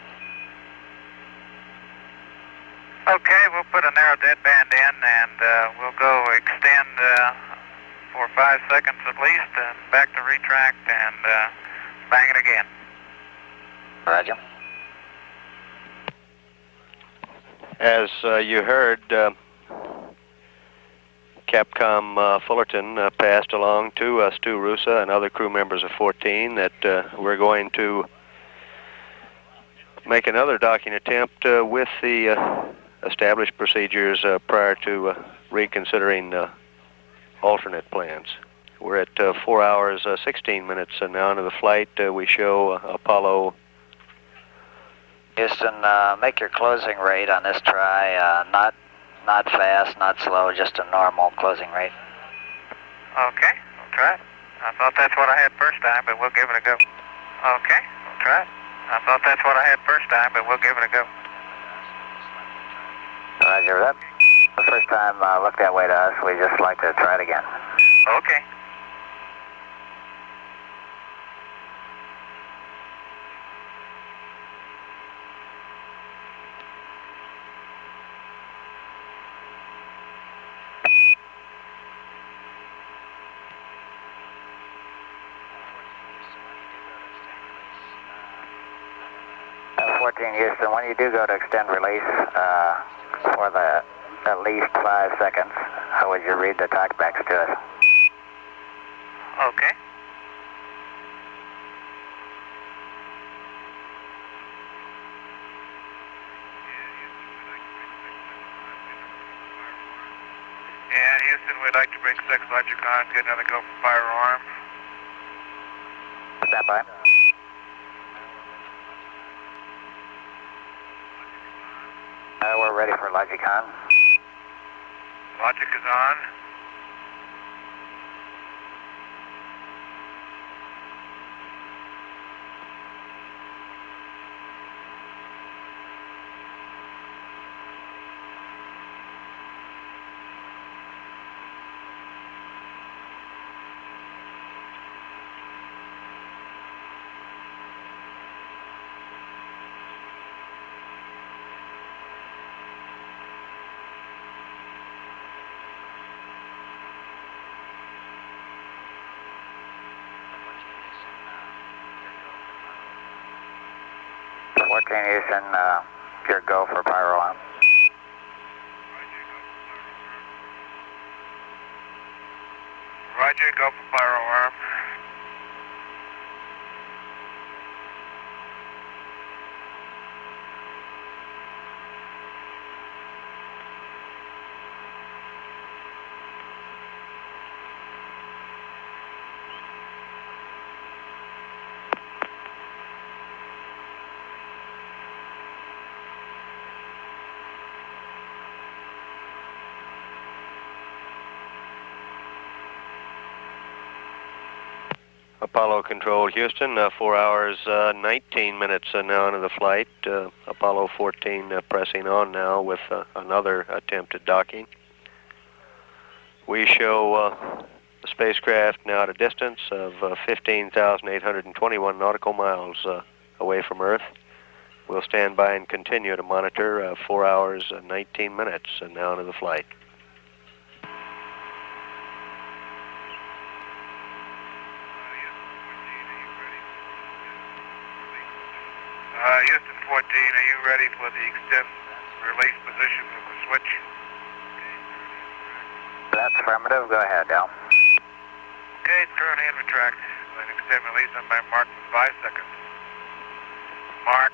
Okay, we'll put a narrow deadband in and we'll go extend for 5 seconds at least and back to retract and bang it again. Roger. As you heard, Capcom Fullerton passed along to Stu Rusa and other crew members of 14 that we're going to make another docking attempt with the established procedures prior to reconsidering alternate plans. We're at 4 hours 16 minutes now into the flight. We show Apollo. Houston, make your closing rate on this try, not fast, not slow, just a normal closing rate. Okay, we'll try it. I thought that's what I had first time, but we'll give it a go. Okay, we'll try it. I thought that's what I had first time, but we'll give it a go. Roger, that the first time looked that way to us. We'd just like to try it again. Okay. Houston, when you do go to extend release for the at least 5 seconds, how would you read the talkbacks to us? Okay. And Houston, we'd like to bring Psychologic on, get another go for fire alarm. Stand by. We're ready for Logic on. Logic is on. Houston, your go for pyro alarm. Roger, go for fire alarm. Apollo Control, Houston, 4 hours, 19 minutes now into the flight. Apollo 14 pressing on now with another attempt at docking. We show the spacecraft now at a distance of 15,821 nautical miles away from Earth. We'll stand by and continue to monitor 4 hours, 19 minutes now into the flight. Houston 14, are you ready for the extend release position of the switch? That's affirmative. Go ahead, Al. Okay, it's currently in retract. Let extend release on my mark for 5 seconds. Mark.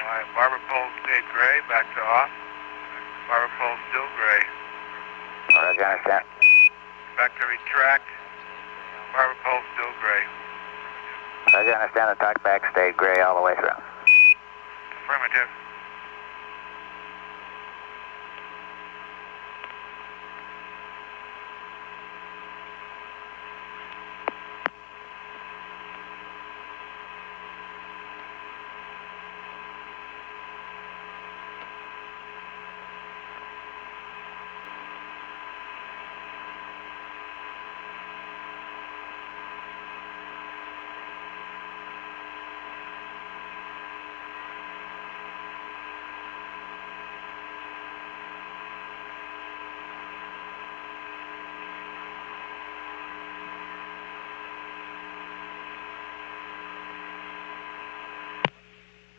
Alright, barber pole stayed gray, back to off. Barber pole still gray. Roger, understand. Back to retract. Barber pole still gray. Roger, understand. The talkback stayed gray all the way through. Affirmative.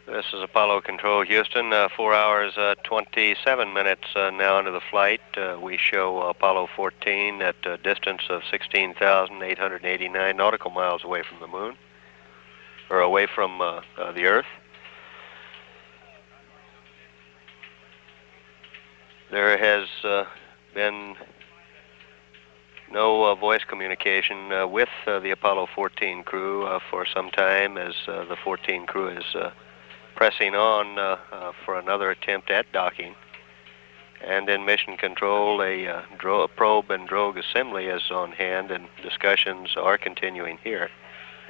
This is Apollo Control, Houston, 4 hours, 27 minutes now into the flight. We show Apollo 14 at a distance of 16,889 nautical miles away from the moon, or away from the Earth. There has been no voice communication with the Apollo 14 crew for some time, as the 14 crew is pressing on for another attempt at docking. And in mission control, a probe and drogue assembly is on hand, and discussions are continuing here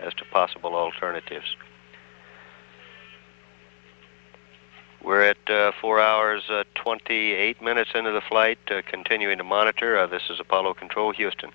as to possible alternatives. We're at 4 hours, 28 minutes into the flight, continuing to monitor. This is Apollo Control, Houston.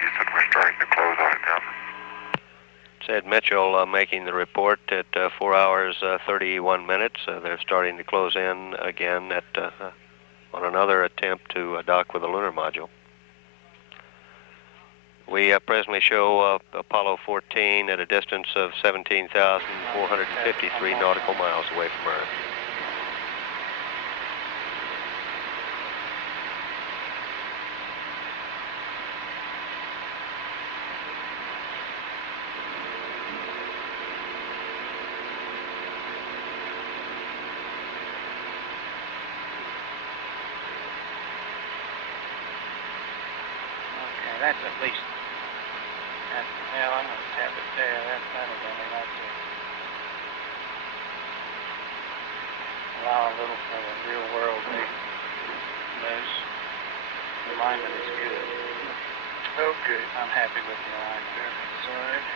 Houston, we're starting to close on it now. It's Ed Mitchell making the report at 4 hours 31 minutes. They're starting to close in again at on another attempt to dock with the lunar module. We presently show Apollo 14 at a distance of 17,453 nautical miles away from Earth. That's at least, well, I'm going to tap it there. That'll do me. That's it. Allow a little for the real world news. Alignment is good. Okay. I'm happy with the alignment. Side.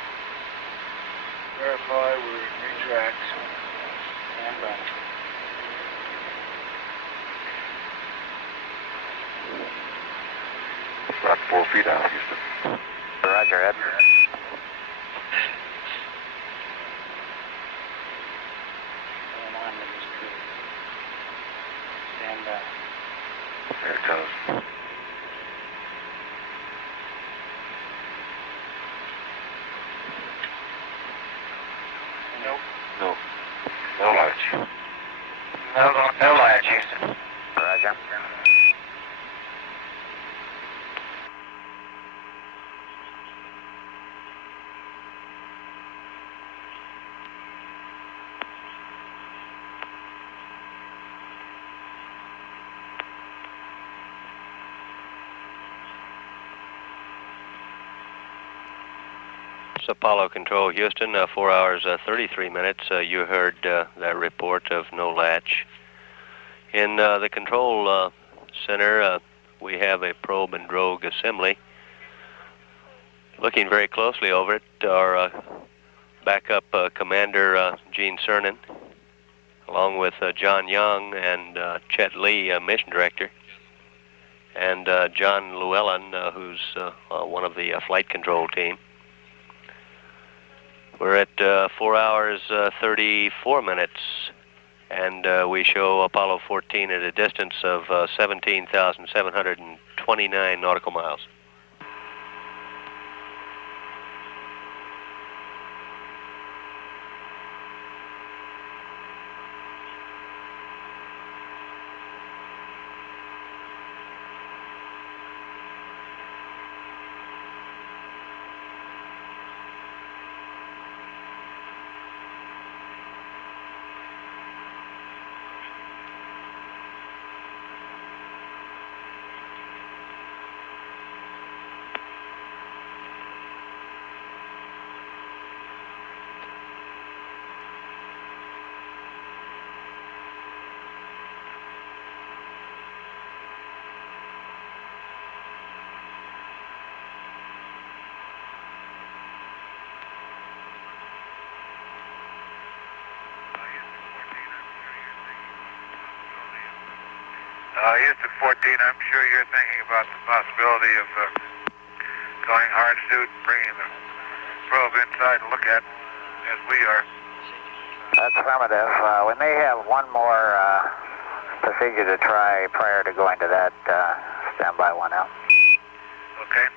Verify we retract. Stand by. About 4 feet out, Houston. Roger, Ed. Alignment is good. Stand by. There it goes. Nope. No. No lights. No latch, Houston. Roger. Apollo Control, Houston, 4 hours, 33 minutes. You heard that report of no latch. In the control center, we have a probe and drogue assembly. Looking very closely over it, our backup commander, Gene Cernan, along with John Young and Chet Lee, mission director, and John Llewellyn, who's one of the flight control team. We're at 4 hours, 34 minutes, and we show Apollo 14 at a distance of 17,729 nautical miles. Houston 14, I'm sure you're thinking about the possibility of going hard suit and bringing the probe inside to look at, as we are. That's affirmative. We may have one more procedure to try prior to going to that. Stand by 1L. Okay.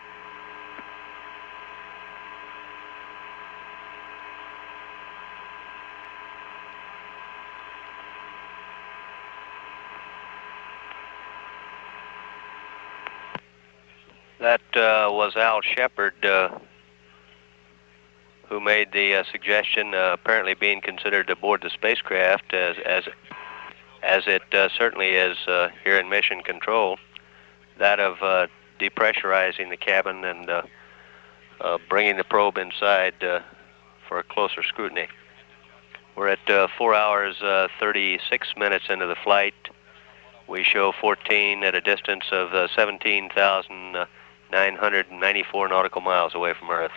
That was Al Shepard, who made the suggestion, apparently being considered aboard the spacecraft, as it certainly is here in mission control, that of depressurizing the cabin and bringing the probe inside for a closer scrutiny. We're at 4 hours, 36 minutes into the flight. We show 14 at a distance of 17,994 nautical miles away from Earth.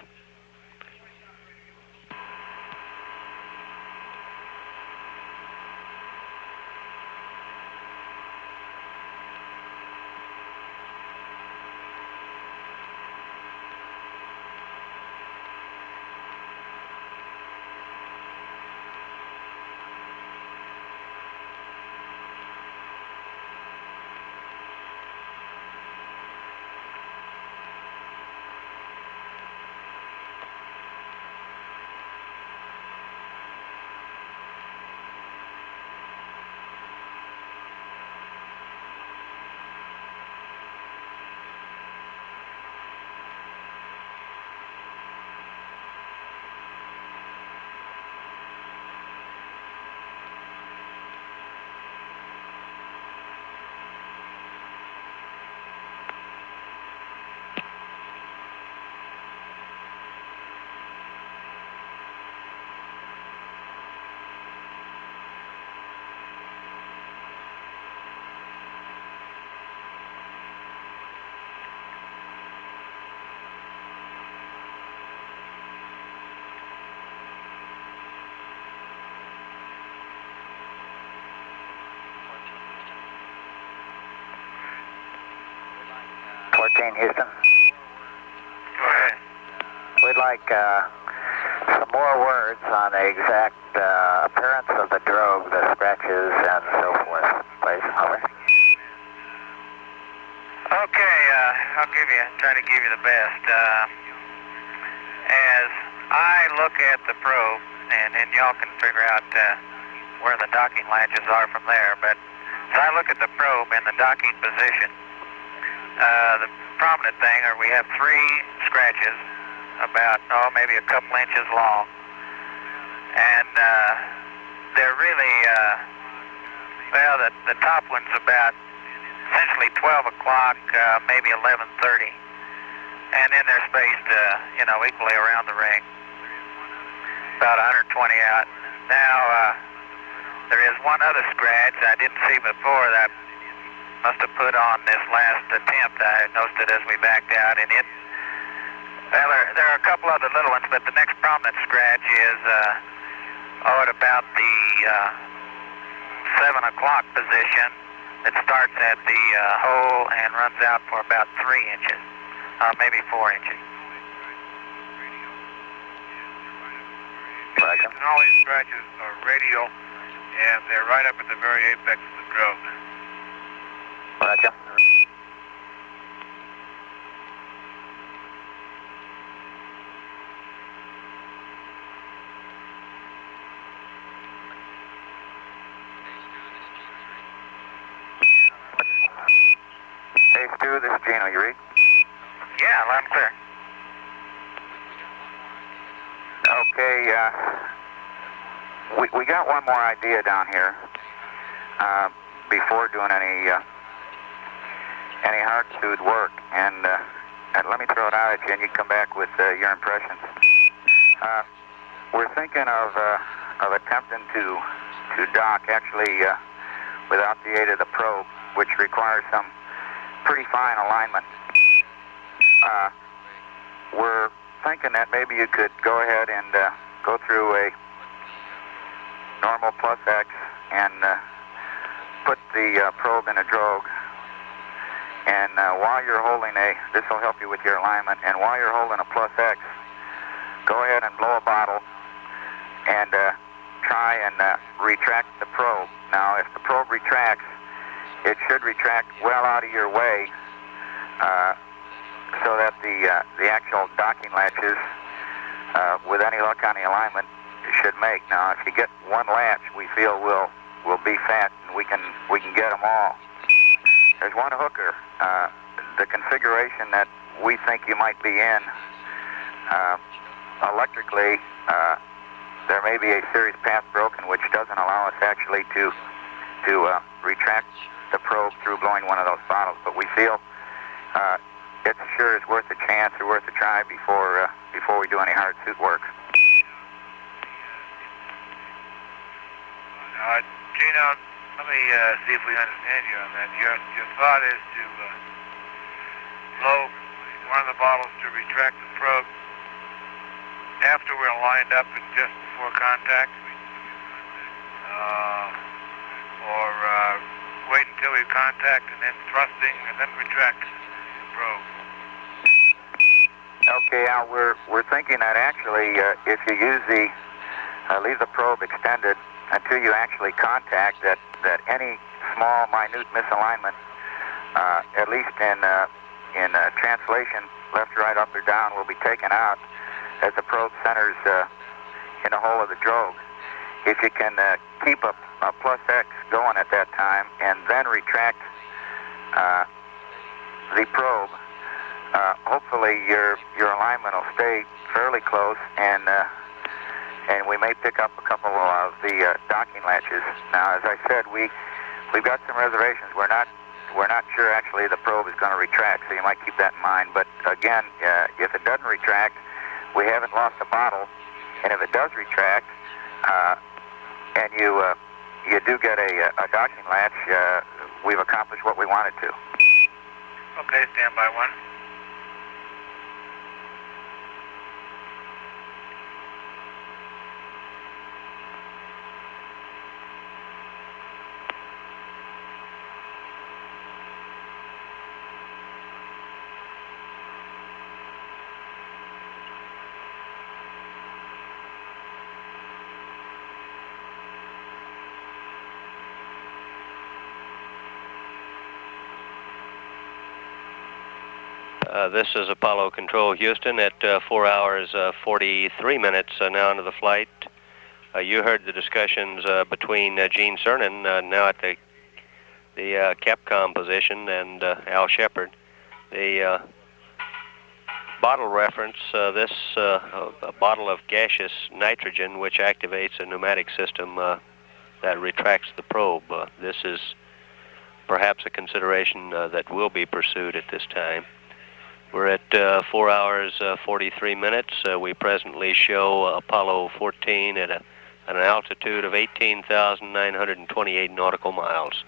Houston. Go ahead. We'd like some more words on the exact appearance of the drogue, the scratches, and so forth. Please, over. Okay, I'll try to give you the best. As I look at the probe, and then y'all can figure out where the docking latches are from there. But as I look at the probe in the docking position, the prominent thing are we have 3 scratches about, maybe a couple inches long. And they're really, the top one's about essentially 12 o'clock, maybe 11:30. And then they're spaced, equally around the ring, about 120 out. Now, there is one other scratch I didn't see before that I must have put on this last attempt. I noticed it as we backed out, and there are a couple other little ones, but the next prominent scratch is, at about the 7 o'clock position. It starts at the hole and runs out for about 3 inches, maybe 4 inches. And all these scratches are radial, and they're right up at the very apex of the drogue. Roger. Hey, Stu, this is Gino. You read? Yeah, loud and clear. Okay, we got one more idea down here before doing any hard suit work, and let me throw it out at you, and you come back with your impressions. We're thinking of attempting to dock actually without the aid of the probe, which requires some pretty fine alignment. We're thinking that maybe you could go ahead and go through a normal plus X and put the probe in a drogue, and while you're holding this will help you with your alignment, and while you're holding a plus X, go ahead and blow a bottle and try and retract the probe. Now, if the probe retracts, it should retract well out of your way, so that the actual docking latches, with any luck on the alignment, should make. Now, if you get one latch, we feel will be fat, and we can get them all. There's one hooker. The configuration that we think you might be in, electrically, there may be a series path broken, which doesn't allow us actually to retract the probe through blowing one of those bottles. But we feel it sure is worth a chance or worth a try before we do any hard suit work. Gino, let me see if we understand you on that. Your thought is to blow one of the bottles to retract the probe after we're lined up and just before contact, or wait until we contact and then thrusting and then retract the probe. Okay, Al, we're thinking that actually, if you use leave the probe extended until you actually contact, that any small, minute misalignment, at least in translation, left, right, up, or down, will be taken out as the probe centers in the hole of the drogue. If you can keep a plus X going at that time and then retract the probe, hopefully your alignment will stay fairly close, and we may pick up a couple of the docking latches. Now, as I said, we've got some reservations. We're not sure actually the probe is going to retract, so you might keep that in mind. But again, if it doesn't retract, we haven't lost a bottle, and if it does retract, and you do get a docking latch, we've accomplished what we wanted to. Okay, stand by one. This is Apollo Control Houston at 4 hours 43 minutes now into the flight. You heard the discussions between Gene Cernan, now at the Capcom position, and Al Shepard. The bottle reference, this a bottle of gaseous nitrogen which activates a pneumatic system that retracts the probe. This is perhaps a consideration that will be pursued at this time. We're at 4 hours 43 minutes. We presently show Apollo 14 at an altitude of 18,928 nautical miles.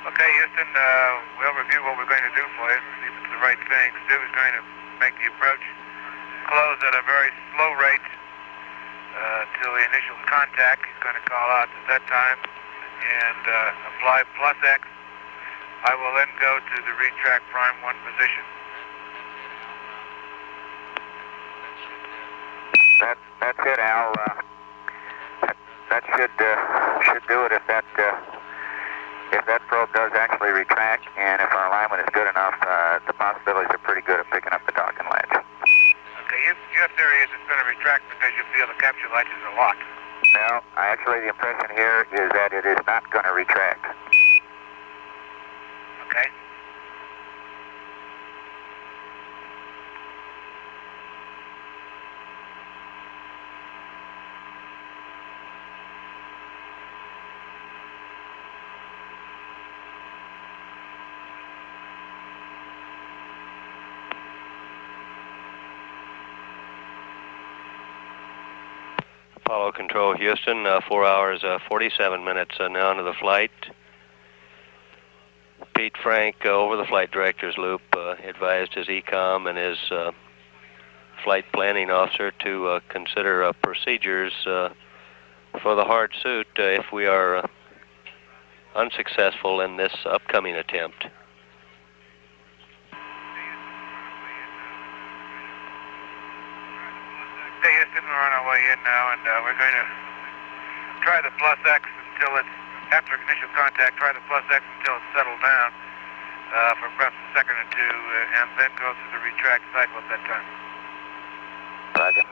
Okay, Houston, we'll review what we're going to do for you, see if it's the right thing. Stu is going to make the approach close at a very slow rate till the initial contact. He's going to call out at that time and apply plus X. I will then go to the retract prime 1 position. That's it, Al. That should do it if that probe does actually retract, and if our alignment is good enough, the possibilities are pretty good of picking up the docking latch. Okay, your theory is it's going to retract because you feel the capture latches are locked. No, actually the impression here is that it is not going to retract. Okay. Apollo Control, Houston, 4 hours 47 minutes now into the flight. Pete Frank, over the flight director's loop, advised his ECOM and his flight planning officer to consider procedures for the hard suit if we are unsuccessful in this upcoming attempt. Hey, Houston, we're on our way in now, and we're going to try the plus X until it's after initial contact, try the plus X until it's settled down for perhaps a second or two, and then go through the retract cycle at that time. Roger.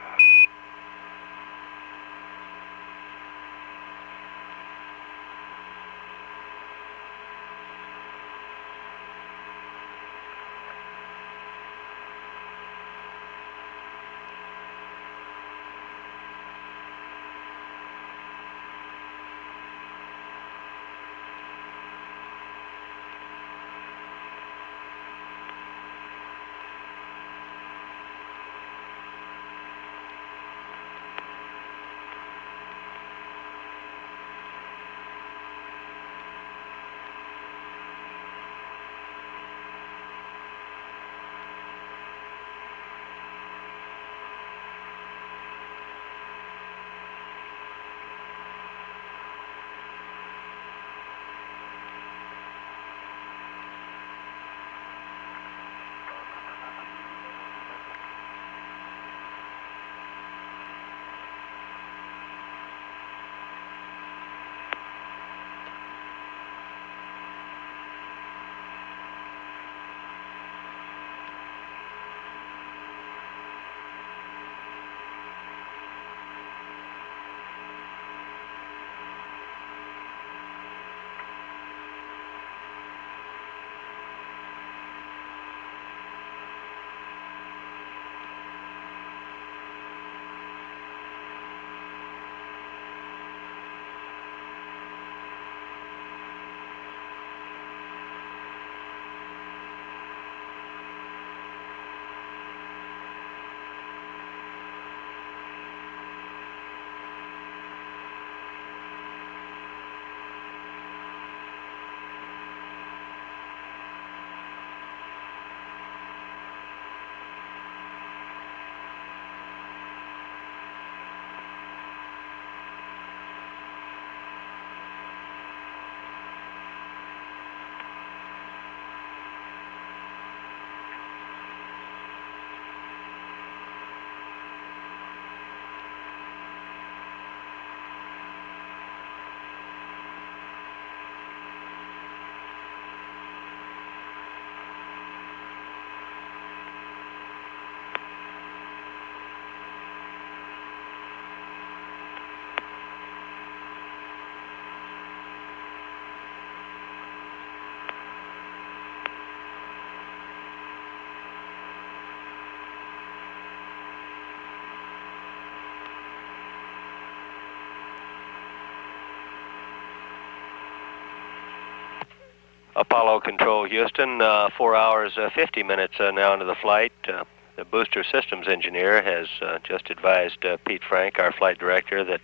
Apollo Control Houston, 4 hours 50 minutes now into the flight. The booster systems engineer has just advised Pete Frank, our flight director, that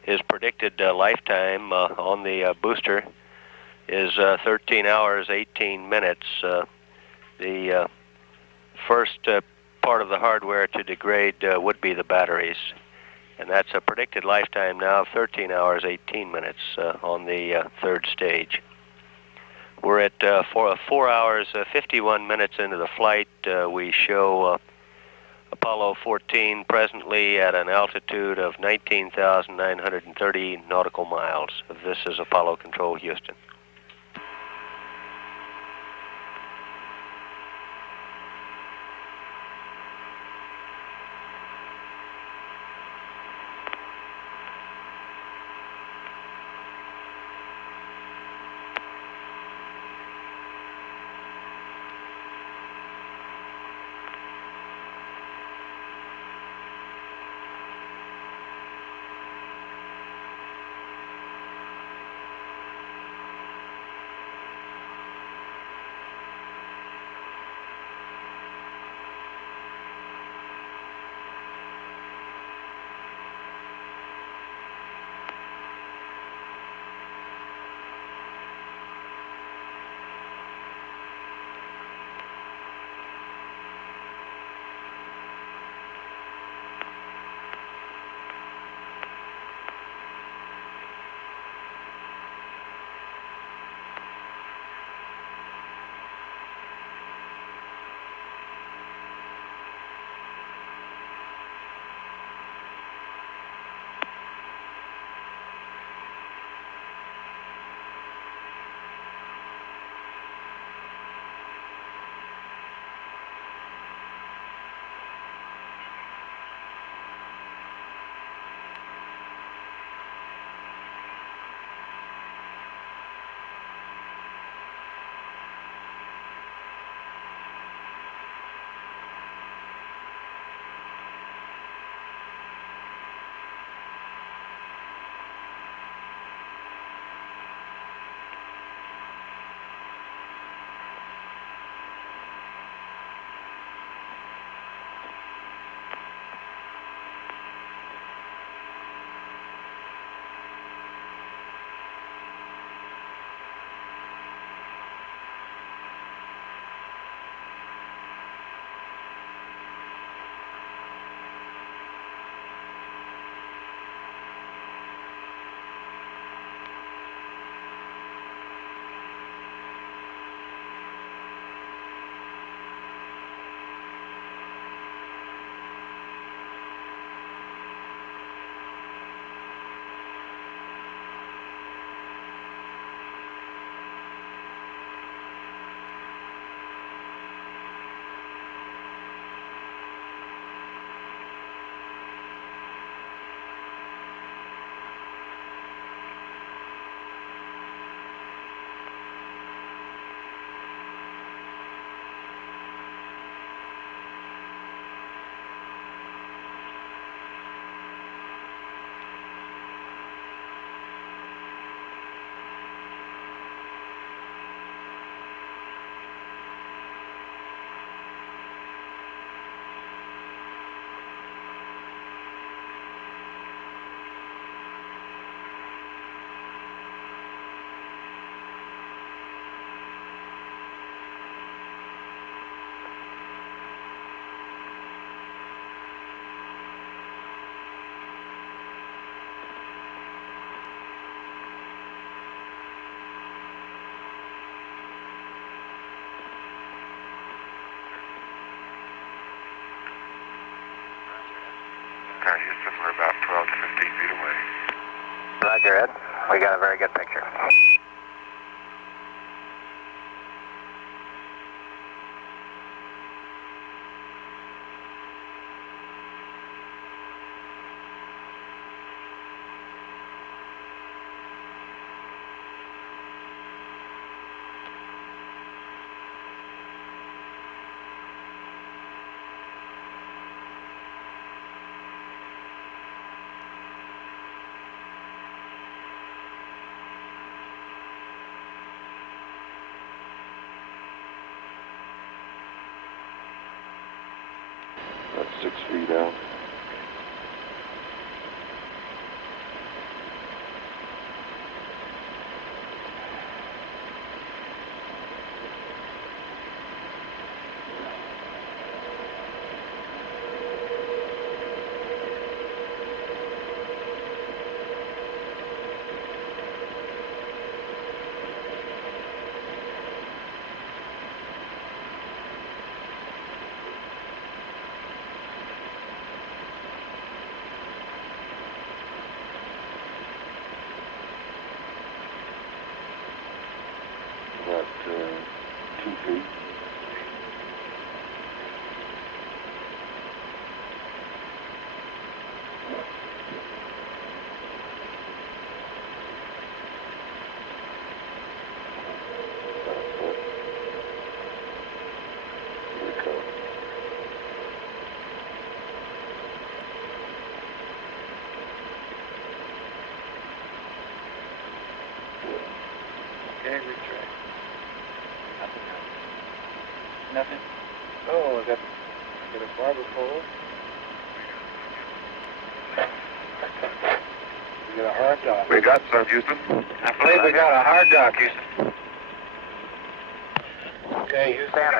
his predicted lifetime on the booster is 13 hours 18 minutes. The first part of the hardware to degrade would be the batteries, and that's a predicted lifetime now of 13 hours 18 minutes on the third stage. We're at 4 hours 51 minutes into the flight. We show Apollo 14 presently at an altitude of 19,930 nautical miles. This is Apollo Control Houston. Houston, we're about 12 to 15 feet away. Roger, Ed. We got a very good picture. About 6 feet out. About 2 feet. About a foot. Here we go. Okay, retract. Nothing? Oh, I got a barber pole. We got a hard dock. We got some, Houston. I believe we got a hard dock, Houston. Okay, Houston.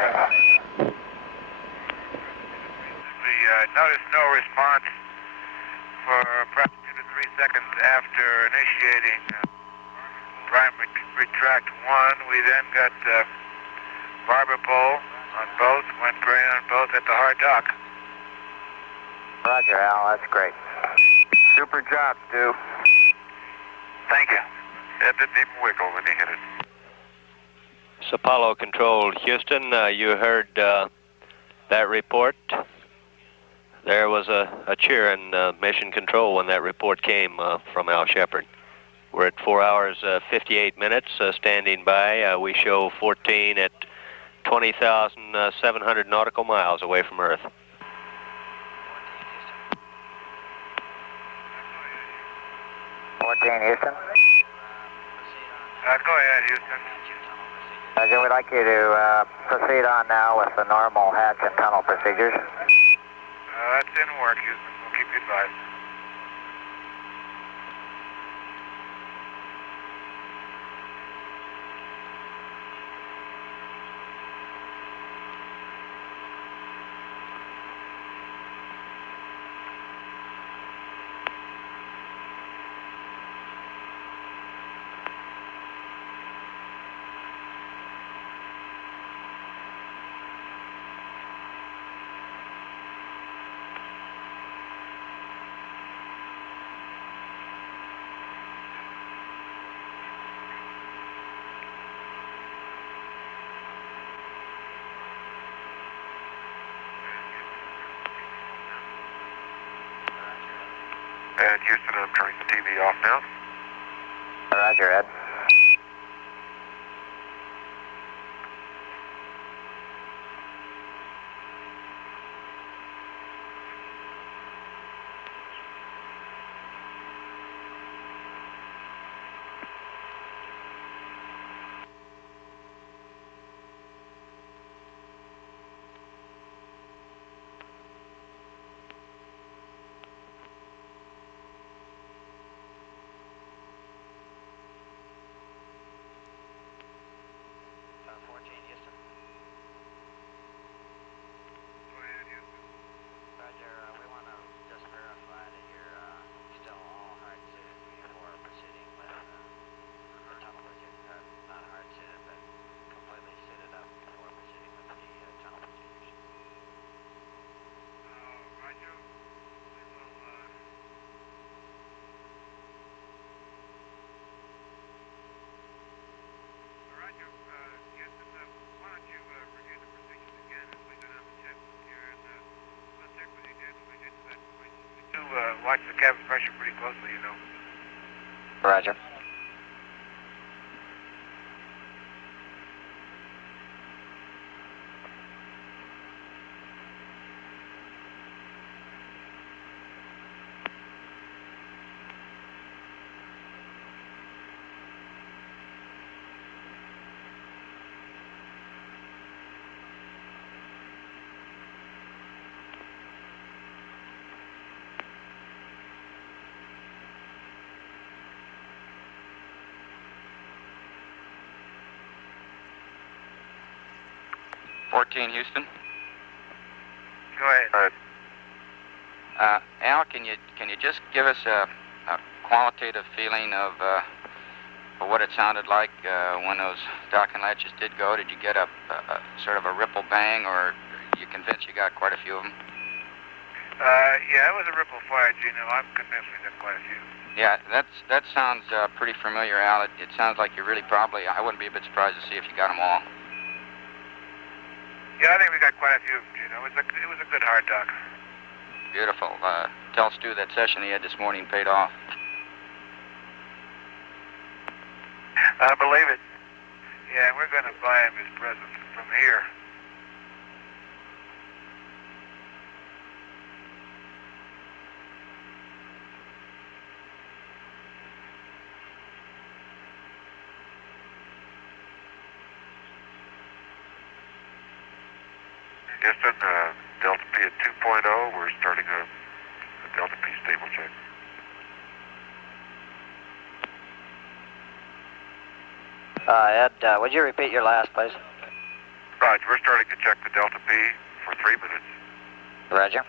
We noticed no response for perhaps 2 to 3 seconds after initiating prime retract 1. We then got barber pole on both, went grain on both at the hard dock. Roger, Al. That's great. Super job, Stu. Thank you. It didn't even wiggle when he hit it. It's Apollo Control, Houston. You heard that report. There was a cheer in Mission Control when that report came from Al Shepard. We're at 4 hours 58 minutes standing by. We show 14 at 20,700 nautical miles away from Earth. Houston. Go ahead, Houston. Roger, we'd like you to proceed on now with the normal hatch and tunnel procedures. That's in work, Houston. We'll keep you advised. And Houston, I'm turning the TV off now. Roger, Ed. cabin pressure pretty closely, you know. Roger. Houston. Go ahead. Al, can you just give us a qualitative feeling of what it sounded like when those docking latches did go? Did you get a sort of a ripple bang, or are you convinced you got quite a few of them? Yeah, it was a ripple fire, Gino. I'm convinced we got quite a few. Yeah, that sounds pretty familiar, Al. It sounds like you really probably, I wouldn't be a bit surprised to see if you got them all. Yeah, I think we got quite a few of them, Gino. It was a good hard dock. Beautiful. Tell Stu that session he had this morning paid off. I believe it. Yeah, we're going to buy him his present from here. Houston, Delta P at 2.0. We're starting a Delta P stable check. Ed, would you repeat your last, please? Roger, we're starting to check the Delta P for 3 minutes. Roger.